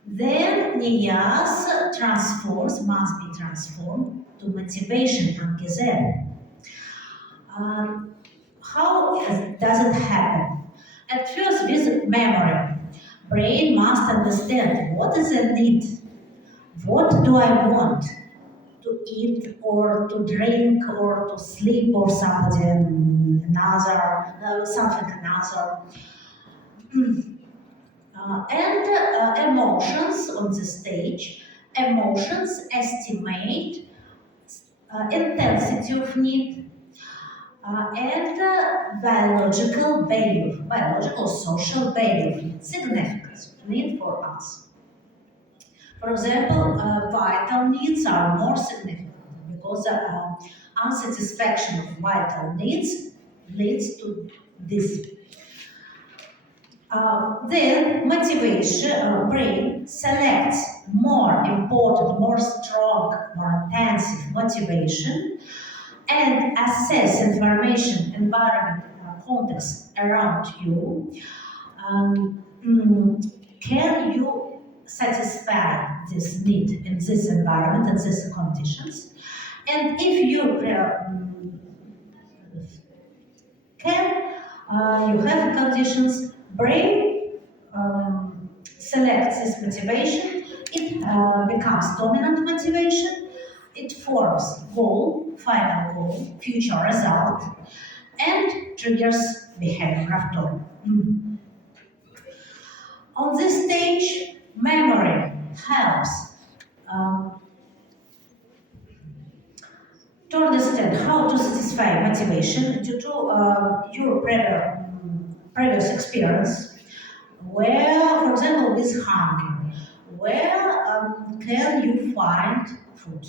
Then NIAS must be transformed to motivation, anxiety. How does it happen? At first, with memory, brain must understand what is the need. What do I want? To eat or to drink or to sleep or something another. And emotions on the stage. Emotions estimate intensity of need and biological value, biological social value, significance of need for us. For example, vital needs are more significant because unsatisfaction of vital needs leads to this. Then motivation, brain selects more important, more strong, more intensive motivation and assess information, environment, context around you. Can you satisfy this need in this environment and these conditions? And if you you have conditions, brain selects this motivation, it becomes dominant motivation, it forms goal, final goal, future result, and triggers behavior after. On this stage, memory helps to understand how to satisfy motivation due to your previous experience, where, for example, with hunger, where can you find food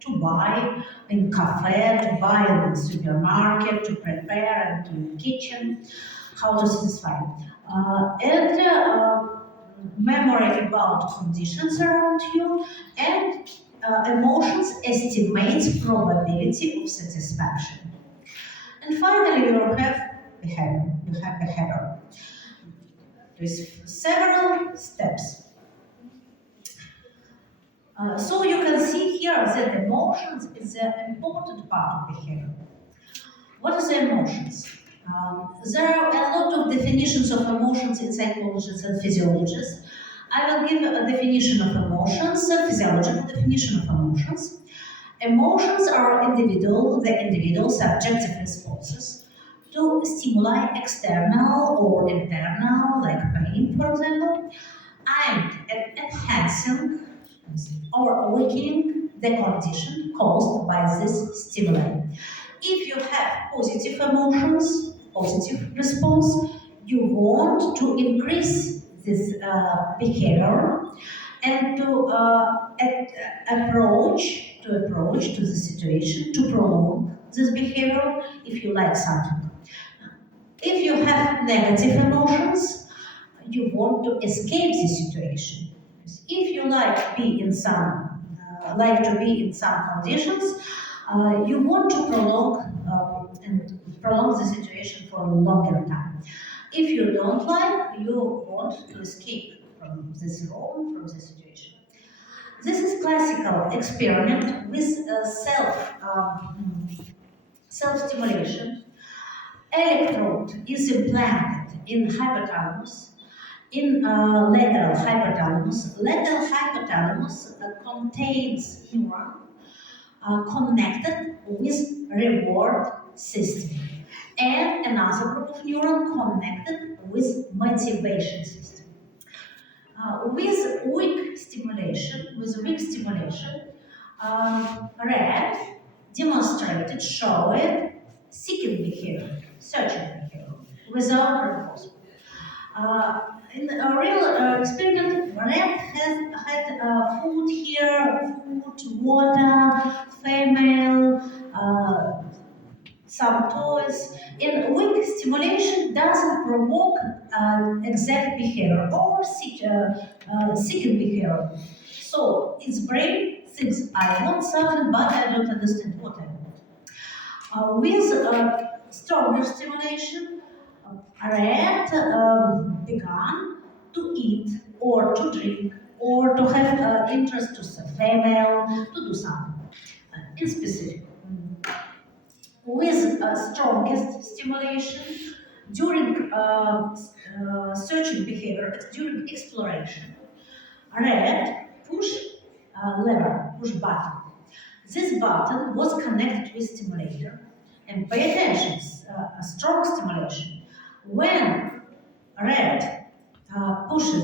to buy in cafe, to buy in the supermarket, to prepare in the kitchen, how to satisfy. And memory about conditions around you and emotions estimates probability of satisfaction. And finally, you have behavior. With several steps. So you can see here that emotions is an important part of behavior. What are the emotions? There are a lot of definitions of emotions in psychologists and physiologists. I will give a definition of emotions, a physiological definition of emotions. Emotions are the individual subjective responses to stimuli external or internal, like pain, for example, and enhancing or weakening the condition caused by this stimuli. If you have positive emotions, positive response, you want to increase this behavior and to approach to the situation, to prolong this behavior if you like something. If you have negative emotions, you want to escape the situation. If you like to be in some conditions, you want to prolong the situation for a longer time. If you don't like, you want to escape from this role, from the situation. This is classical experiment with self-stimulation. Electrode is implanted in hypothalamus, in lateral hypothalamus. Lateral hypothalamus contains neuron connected with reward system, and another group of neuron connected with motivation system. With weak stimulation, rat demonstrated, showed seeking behavior, searching behavior, without reinforcement. In a real experiment, rat had food here, food, water, female, some toys. In weak stimulation doesn't provoke exact behavior or seeking behavior. So its brain thinks, I want something, but I don't understand what I want. With stronger stimulation, rat began to eat or to drink or to have interest to some female, to do something in specific. With strongest stimulation during searching behavior, during exploration, rat push button. This button was connected with stimulator, and pay attention, a strong stimulation. When rat pushed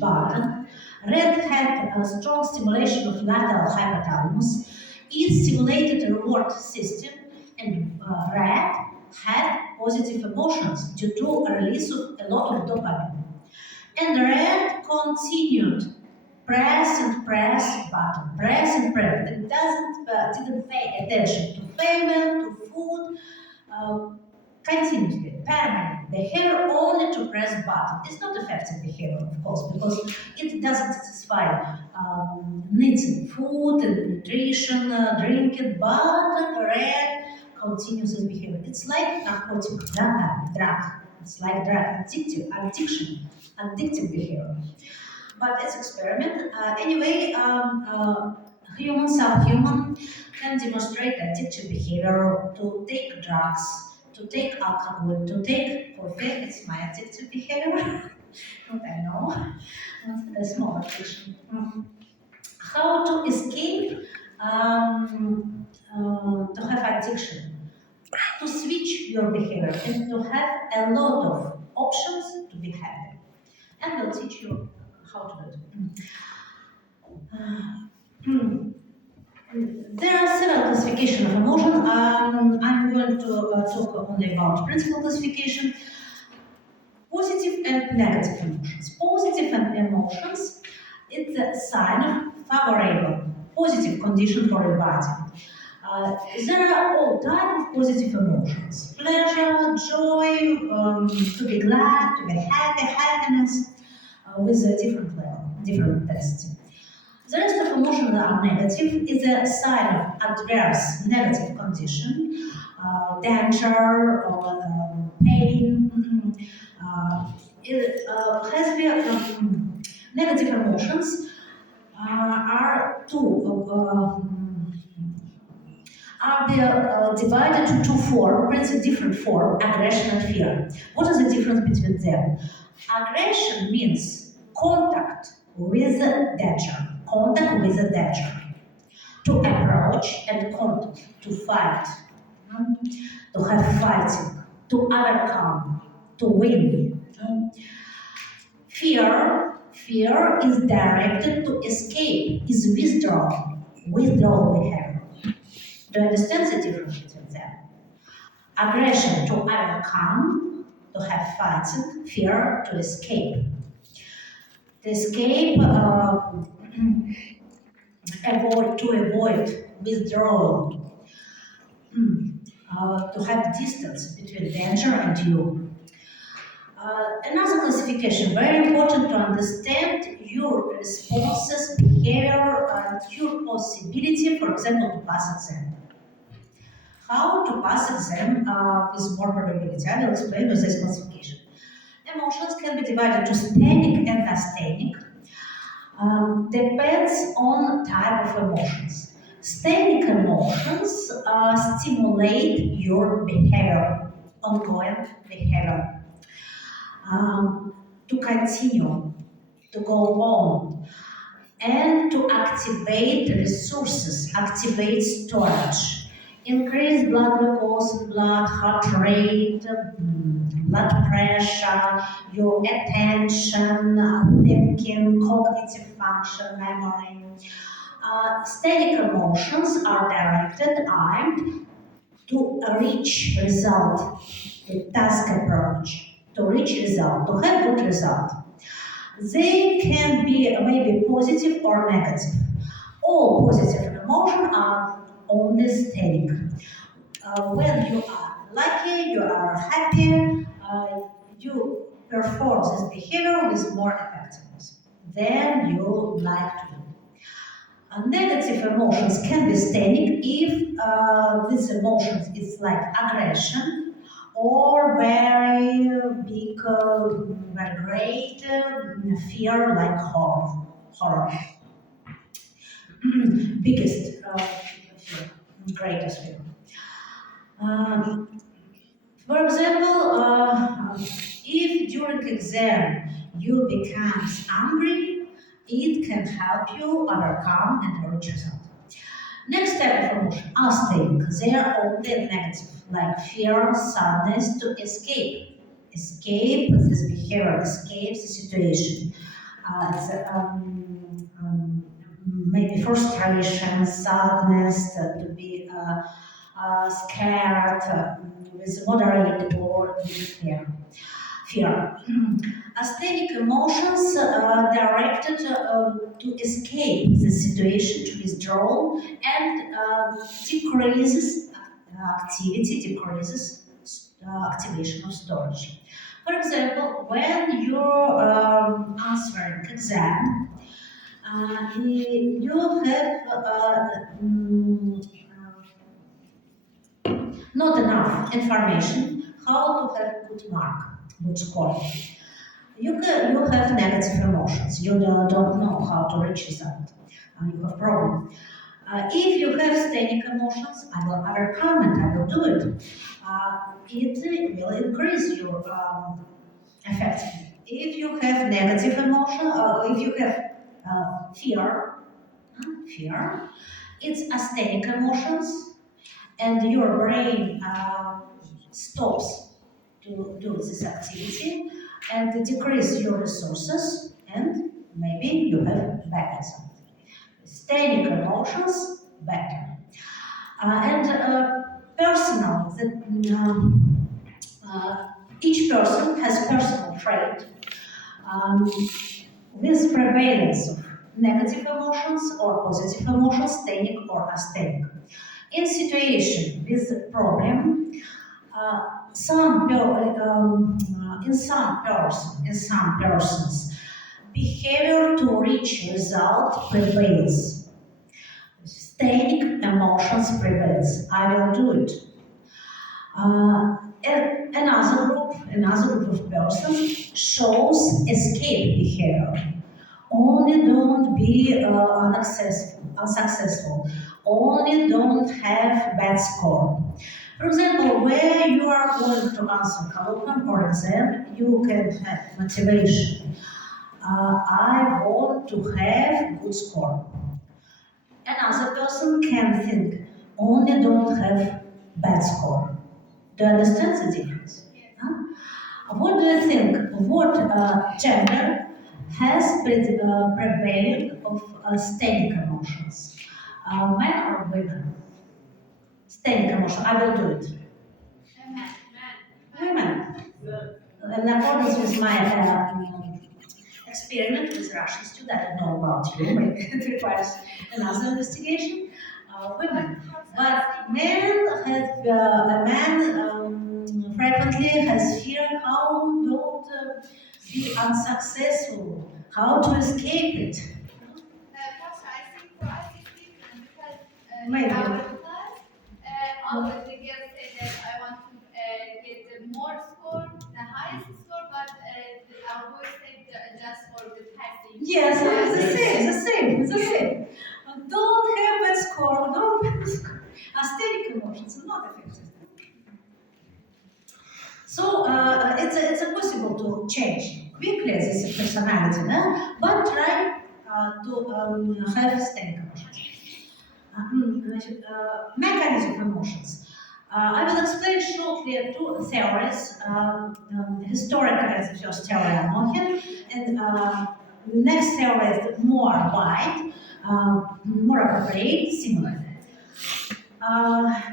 button, rat had a strong stimulation of lateral hypothalamus. It stimulated a reward system, and rat had positive emotions due to a release of a lot of dopamine. And rat continued press button, press and press. It didn't pay attention to payment, to food, continuously, permanent behavior only to press button. It's not effective behavior, of course, because it doesn't satisfy needs in food and nutrition, drinking, but rat continues this behavior. It's like narcotic drug. It's like drug, addictive behavior. But it's experiment. Anyway, subhuman can demonstrate addictive behavior to take drugs, to take alcohol, to take coffee. It's my addictive behavior. What I know, a small addiction. How to escape to have addiction? To switch your behavior and to have a lot of options to be happy. And we'll teach you how to do it. There are several classifications of emotion. I'm going to talk only about principal classification. Positive and negative emotions. Positive emotions, it's a sign of favorable, positive condition for your body. There are all types of positive emotions. Pleasure, joy, to be glad, to be happy, happiness, with a different level, different intensity. The rest of emotions are negative is a sign of adverse negative condition, danger or pain. It has been negative emotions are divided to two forms, pretty different forms, aggression and fear. What is the difference between them? Aggression means contact with danger, contact with the danger, to approach and contact, to fight, to have fighting, to overcome, to win. Fear is directed to escape, is withdrawal behavior. Do you understand the difference between them? Aggression to overcome, to have fighting, fear to escape. To escape, avoid withdrawal, to have distance between danger and you. Another classification, very important to understand your responses, behavior, and your possibility, for example, to pass exam. How to pass exam with more probability? I will explain with this classification. Emotions can be divided to sthenic and asthenic. Depends on type of emotions. Sthenic emotions stimulate your behavior, ongoing behavior. To continue, to go on, and to activate resources, activate storage, increase blood glucose in blood, heart rate, blood pressure, your attention, thinking, cognitive function, memory. Static emotions are directed, aimed to reach result, the task approach. To reach result, to have good result. They can be maybe positive or negative. All positive emotions are only static. When you are lucky, you are happy, you perform this behavior with more effectiveness than you like to do. Negative emotions can be static if this emotion is like aggression, or very big, very great fear like horror. Biggest fear, greatest fear. For example, if during exam you become angry, it can help you overcome and reach result. Next type of emotion, asthenic. They are only negative, like fear, sadness, to escape. Escape this behavior, escape the situation. Maybe frustration, sadness, to be scared, with moderate or big fear. Asthenic emotions directed to escape the situation, to withdraw, and decreases activity, decreases activation of storage. For example, when you're answering exam, you have not enough information how to have good mark, good score. You have negative emotions. You don't know how to reach result. You have problem. If you have static emotions, I will overcome it. I will do it. It will increase your effectiveness. If you have negative emotion, if you have fear, it's asthenic emotions, and your brain stops to do this activity and decrease your resources, and maybe you have bad result. Static emotions, better. Personal, each person has personal trait with prevalence of negative emotions or positive emotions, sthenic or asthenic. In situation with the problem, in some persons, behavior to reach result prevails. staying emotions prevails. I will do it. Another group of persons shows escape behavior. Only don't be unsuccessful. Only don't have bad score. For example, where you are going to answer colloquium or exam, you can have motivation. I want to have good score. Another person can think, only don't have bad score. Do you understand the difference? Huh? What do you think? What gender has prevailing of staying emotions? Men or women? Staying emotion. I will do it. Women. In accordance with my experiment with Russian student, I don't know about you, maybe it requires another investigation. Women. But men have, a man frequently has fear how don't be unsuccessful, how to escape it. Pasha, I think for us it's different because Maybe. in our class, always the girls say that I want to get the more score, the highest score, but our boys say just for the passing. Yes, it's the same. Don't have bad score, don't have bad score. Aesthetic emotions are not effective. So it's possible to change quickly this personality, no? But try to have aesthetic emotions. Mechanism of emotions. I will explain shortly two theories. Historical is the first theory I'm working, and the next theory is more wide, more appropriate, similar.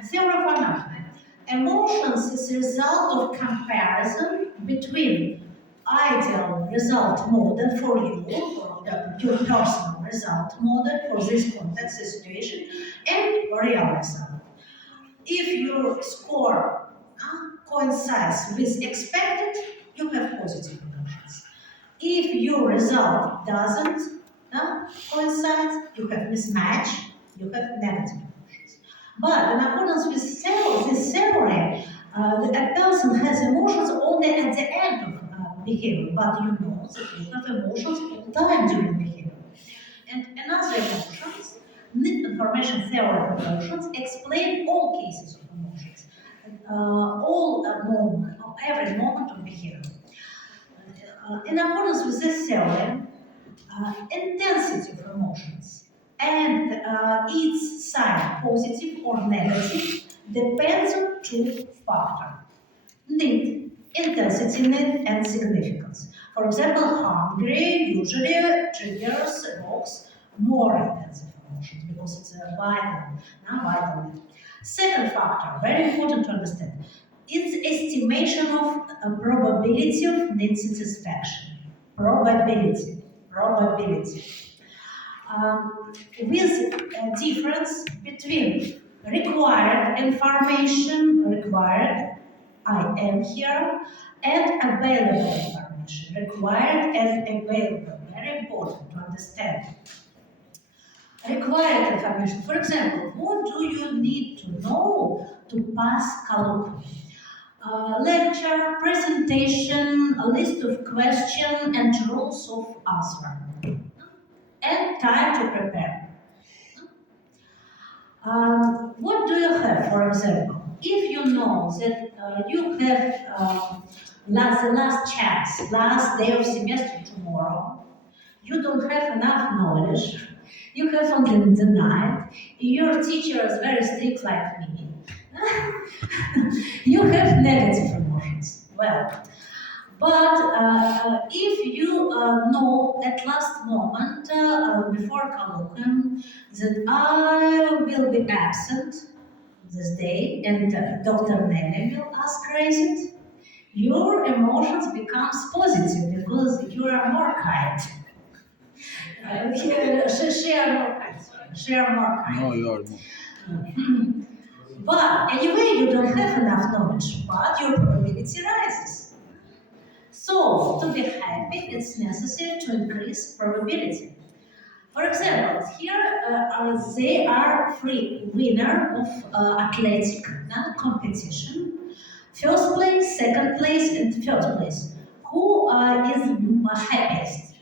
Theory of anatomy. Emotions is a result of comparison between ideal result model for you, or your personal result model for this context, this situation, and real result. If your score coincides with expected, you have positive emotions. If your result doesn't coincide, you have mismatch, you have negative emotions. But in accordance with this theory, a person has emotions only at the end of behavior, but you know that you have emotions all the time during behavior. And another emotions, need information theory of emotions, explain all cases of emotions, all moment, every moment of behavior. In accordance with this theory, intensity of emotions and its sign, positive or negative, depends on two factors: need, intensity, need, and significance. For example, hungry usually triggers, evokes more intensive emotions because it's a vital need. Second factor, very important to understand, is estimation of probability of need satisfaction. Probability. With a difference between required information, required, I am here, and available information, required and available. Very important to understand. Required information. For example, what do you need to know to pass colloquium? Lecture, presentation, a list of questions and rules of answer, and time to prepare. What do you have, for example? If you know that you have the last chance, last day of semester tomorrow, you don't have enough knowledge, you have only the night, your teacher is very strict like me, you have negative emotions. Well, but if you know at last moment before colloquium that I will be absent this day and Dr. Nelly will ask raise it, your emotions becomes positive because you are more kind. Share more kind. Share more kind. No, you are more. But anyway, you don't have enough knowledge, but your probability rises. So, to be happy, it's necessary to increase probability. For example, here they are free winner of athletic competition. First place, second place, and third place. Who is happiest?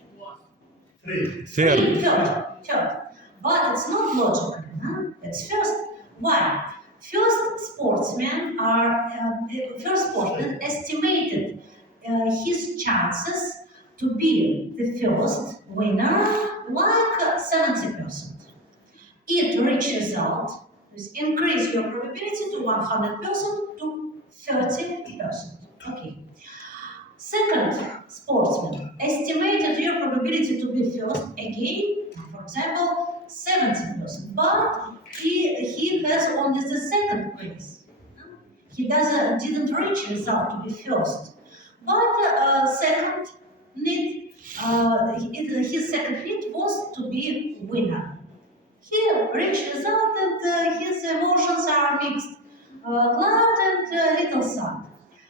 Three. Third. But it's not logical. It's first. Why? First sportsman estimated his chances to be the first winner like 70%. It reaches out, increase your probability to 100% to 30%. Okay. Second sportsman estimated your probability to be first again, for example, 70%, but he has only the second place. He didn't reach result to be first, but second need his second need was to be winner. He reached result and his emotions are mixed, glad and little sad.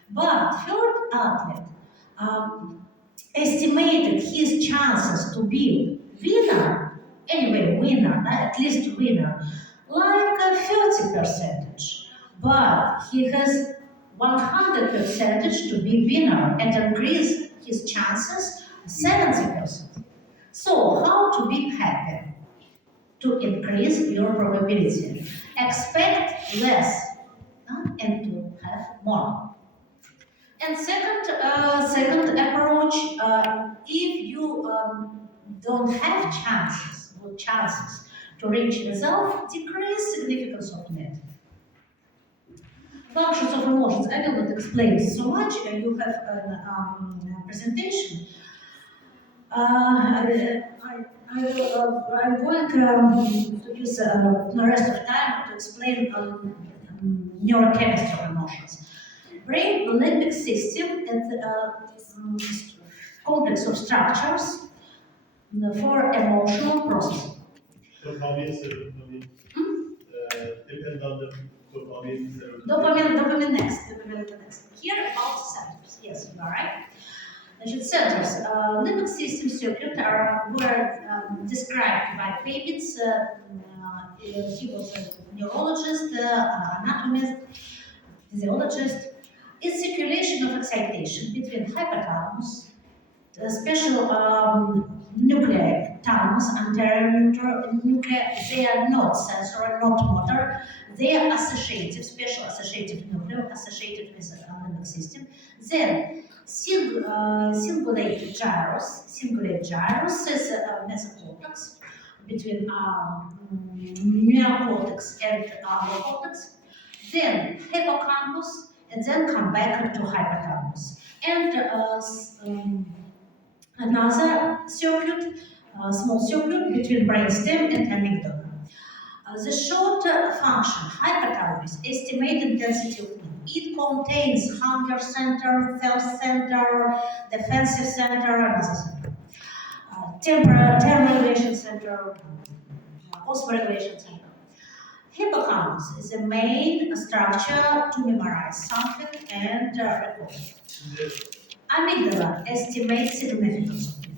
But third athlete estimated his chances to be winner, at least winner, like a 30%. But he has 100% to be winner and increase his chances 70%. So how to be happy? To increase your probability. Expect less and to have more. And second approach, if you don't have chances to reach result, decrease significance of net. Functions of emotions, I will not explain so much, you have a presentation. I'm going to use the rest of time to explain neurochemistry of emotions. Brain limbic system is complex of structures for emotional processing. Dopamine, serotonin. Depend on the dopamine, serotonin. Dopamine next. Here about centers. Yes, you are right. Centers, limbic system circuit were described by Pepitz. He was a neurologist, anatomist, physiologist. It's circulation of excitation between hypothalamus, special nuclei, thalamus, anterior nuclei. They are not sensory, not motor. They are associative, special associative nuclei associated with the limbic system. Then cingulate gyrus is mesocortex between neocortex and cortex. Then hippocampus, and then come back to hypothalamus. And another circuit, small circuit between brainstem and amygdala. The short function, hypothalamus, estimated density of need. It contains hunger center, thirst center, defensive center, another center. Thermoregulation center, osmoregulation center. Hippocampus is the main structure to memorize something and record. Amygdala estimates significance of it,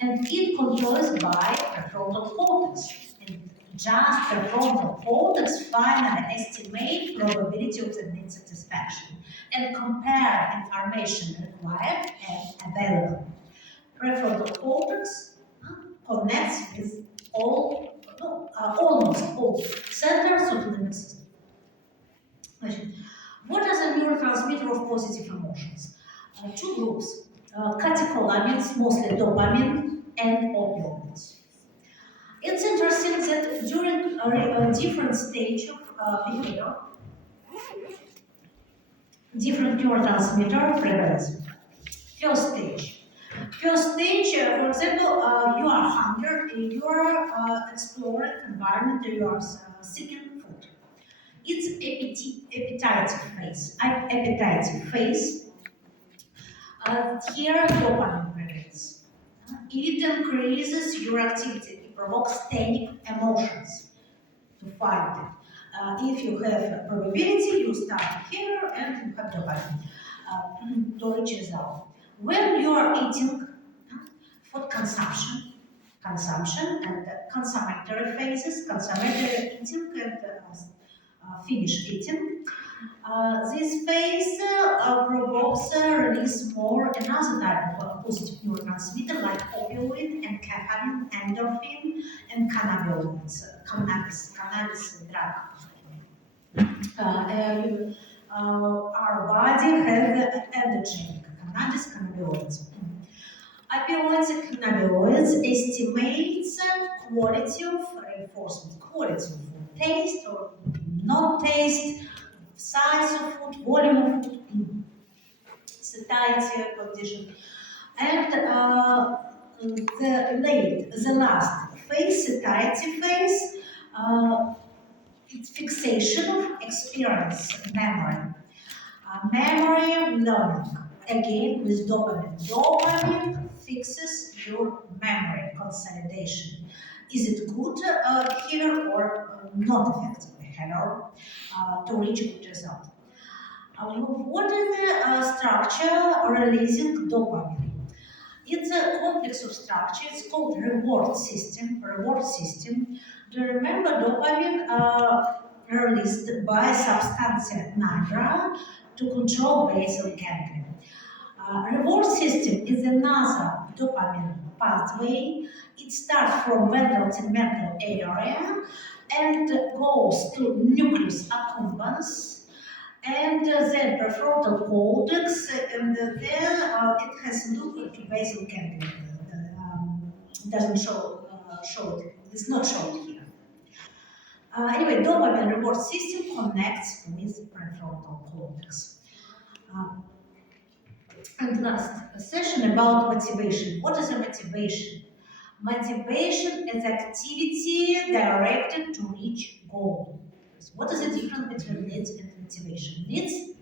and it controls by prefrontal cortex. And just prefrontal cortex finally estimate probability of the need satisfaction and compare information required and available. Prefrontal cortex connects with almost all centers of the nervous system. What is a neurotransmitter of positive emotions? Two groups, catecholamines, mostly dopamine, and opioids. It's interesting that during a different stage of behavior, different neurotransmitter prevalence. First stage, for example, you are hungry, you are exploring environment, you are seeking food. It's appetitive phase. Here, dopamine prevalence. It increases your activity. It provokes tannic emotions to find it. If you have probability, you start here and you have dopamine to reach result. When you are eating, food consumption consumption and consummatory phases, consummatory eating and finish eating. This phase provokes release more another type of positive neurotransmitter like opioid and caffeine, endorphin, and cannabinoids, cannabis drug. Our body has energy, cannabinoids. Opioids and cannabinoids estimates quality of reinforcement, quality of food, taste or not taste, size of food, volume of food, satiety condition, and the last phase, satiety phase, it's fixation of experience, memory. Memory learning, again with dopamine. Dopamine fixes your memory consolidation. Is it good behavior or not effective behavior to reach a good result? What is the structure releasing dopamine? It's a complex of structure. It's called reward system. Reward system. Do you remember dopamine released by substantia nigra to control basal ganglia? Reward system is another dopamine pathway. It starts from ventral tegmental area and goes to nucleus accumbens and then prefrontal cortex, and then it has loop to basal ganglia. Doesn't show it. It's not shown here. Anyway, dopamine reward system connects with prefrontal cortex. And last session about motivation. What is a motivation? Motivation is activity directed to reach goal. What is the difference between needs and motivation? Needs is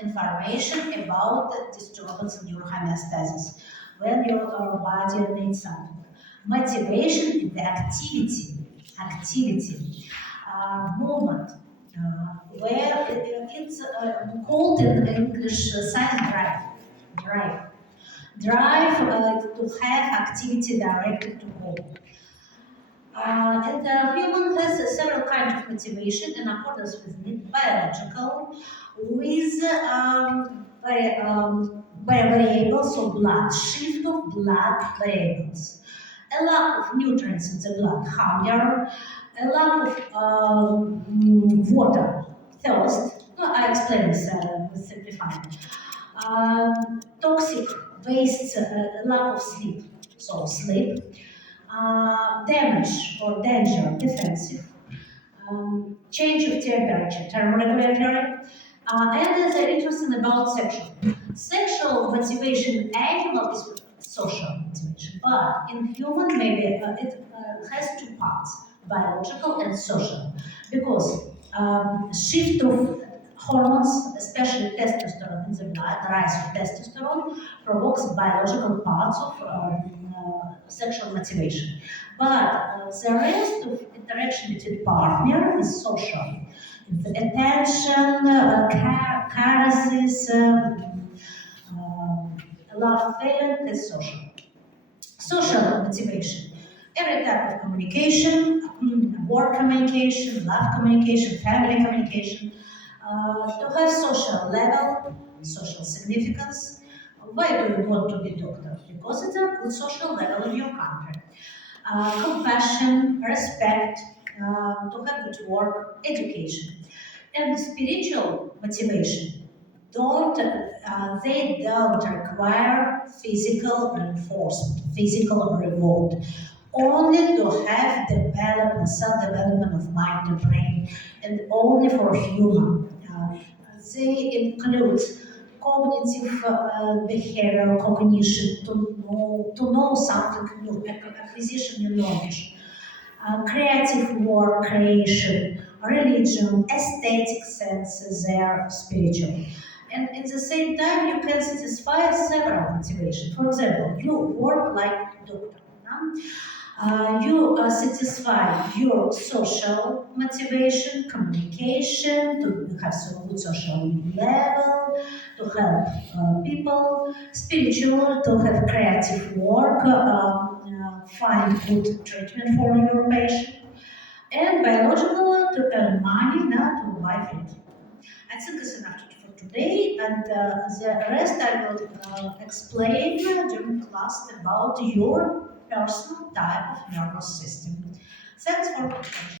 information about the disturbance in neurohomeostasis when your body needs something. Motivation is the activity, movement, where it's called in English science drive to have activity directed to goal. And the human has several kinds of motivation in accordance with need, biological, with variables of blood, shift of blood variables, a lack of nutrients in the blood, hunger, a lack of water, thirst. No, I explain this with simplifying. Toxic wastes, lack of sleep, so sleep. Damage or danger, defensive. Change of temperature, thermoregulatory. And the interesting about sexual. Sexual motivation animal is social motivation, but in human maybe it has two parts, biological and social, because shift of hormones, especially testosterone in the blood, rise of testosterone, provokes biological parts of sexual motivation. But the rest of interaction between partner is social. It's attention, caresses, love feeling is social. Social motivation. Every type of communication, work communication, love communication, family communication, to have social level, social significance. Why do you want to be doctor? Because it's a good social level in your country. Compassion, respect, to have good work, education. And spiritual motivation they don't require physical reinforcement, physical reward. Only to have development, self-development of mind and brain, and only for human. They include cognitive behavioral cognition, to know something new, acquisition new knowledge, creative work, creation, religion, aesthetic senses, they are spiritual. And at the same time, you can satisfy several motivations. For example, you work like doctor. You satisfy your social motivation, communication, to have some good social level, to help people, spiritual, to have creative work, find good treatment for your patient, and biological to earn money, not to buy food. I think it's enough for today, and the rest I will explain during class about your personal type of nervous system. Thanks for attention.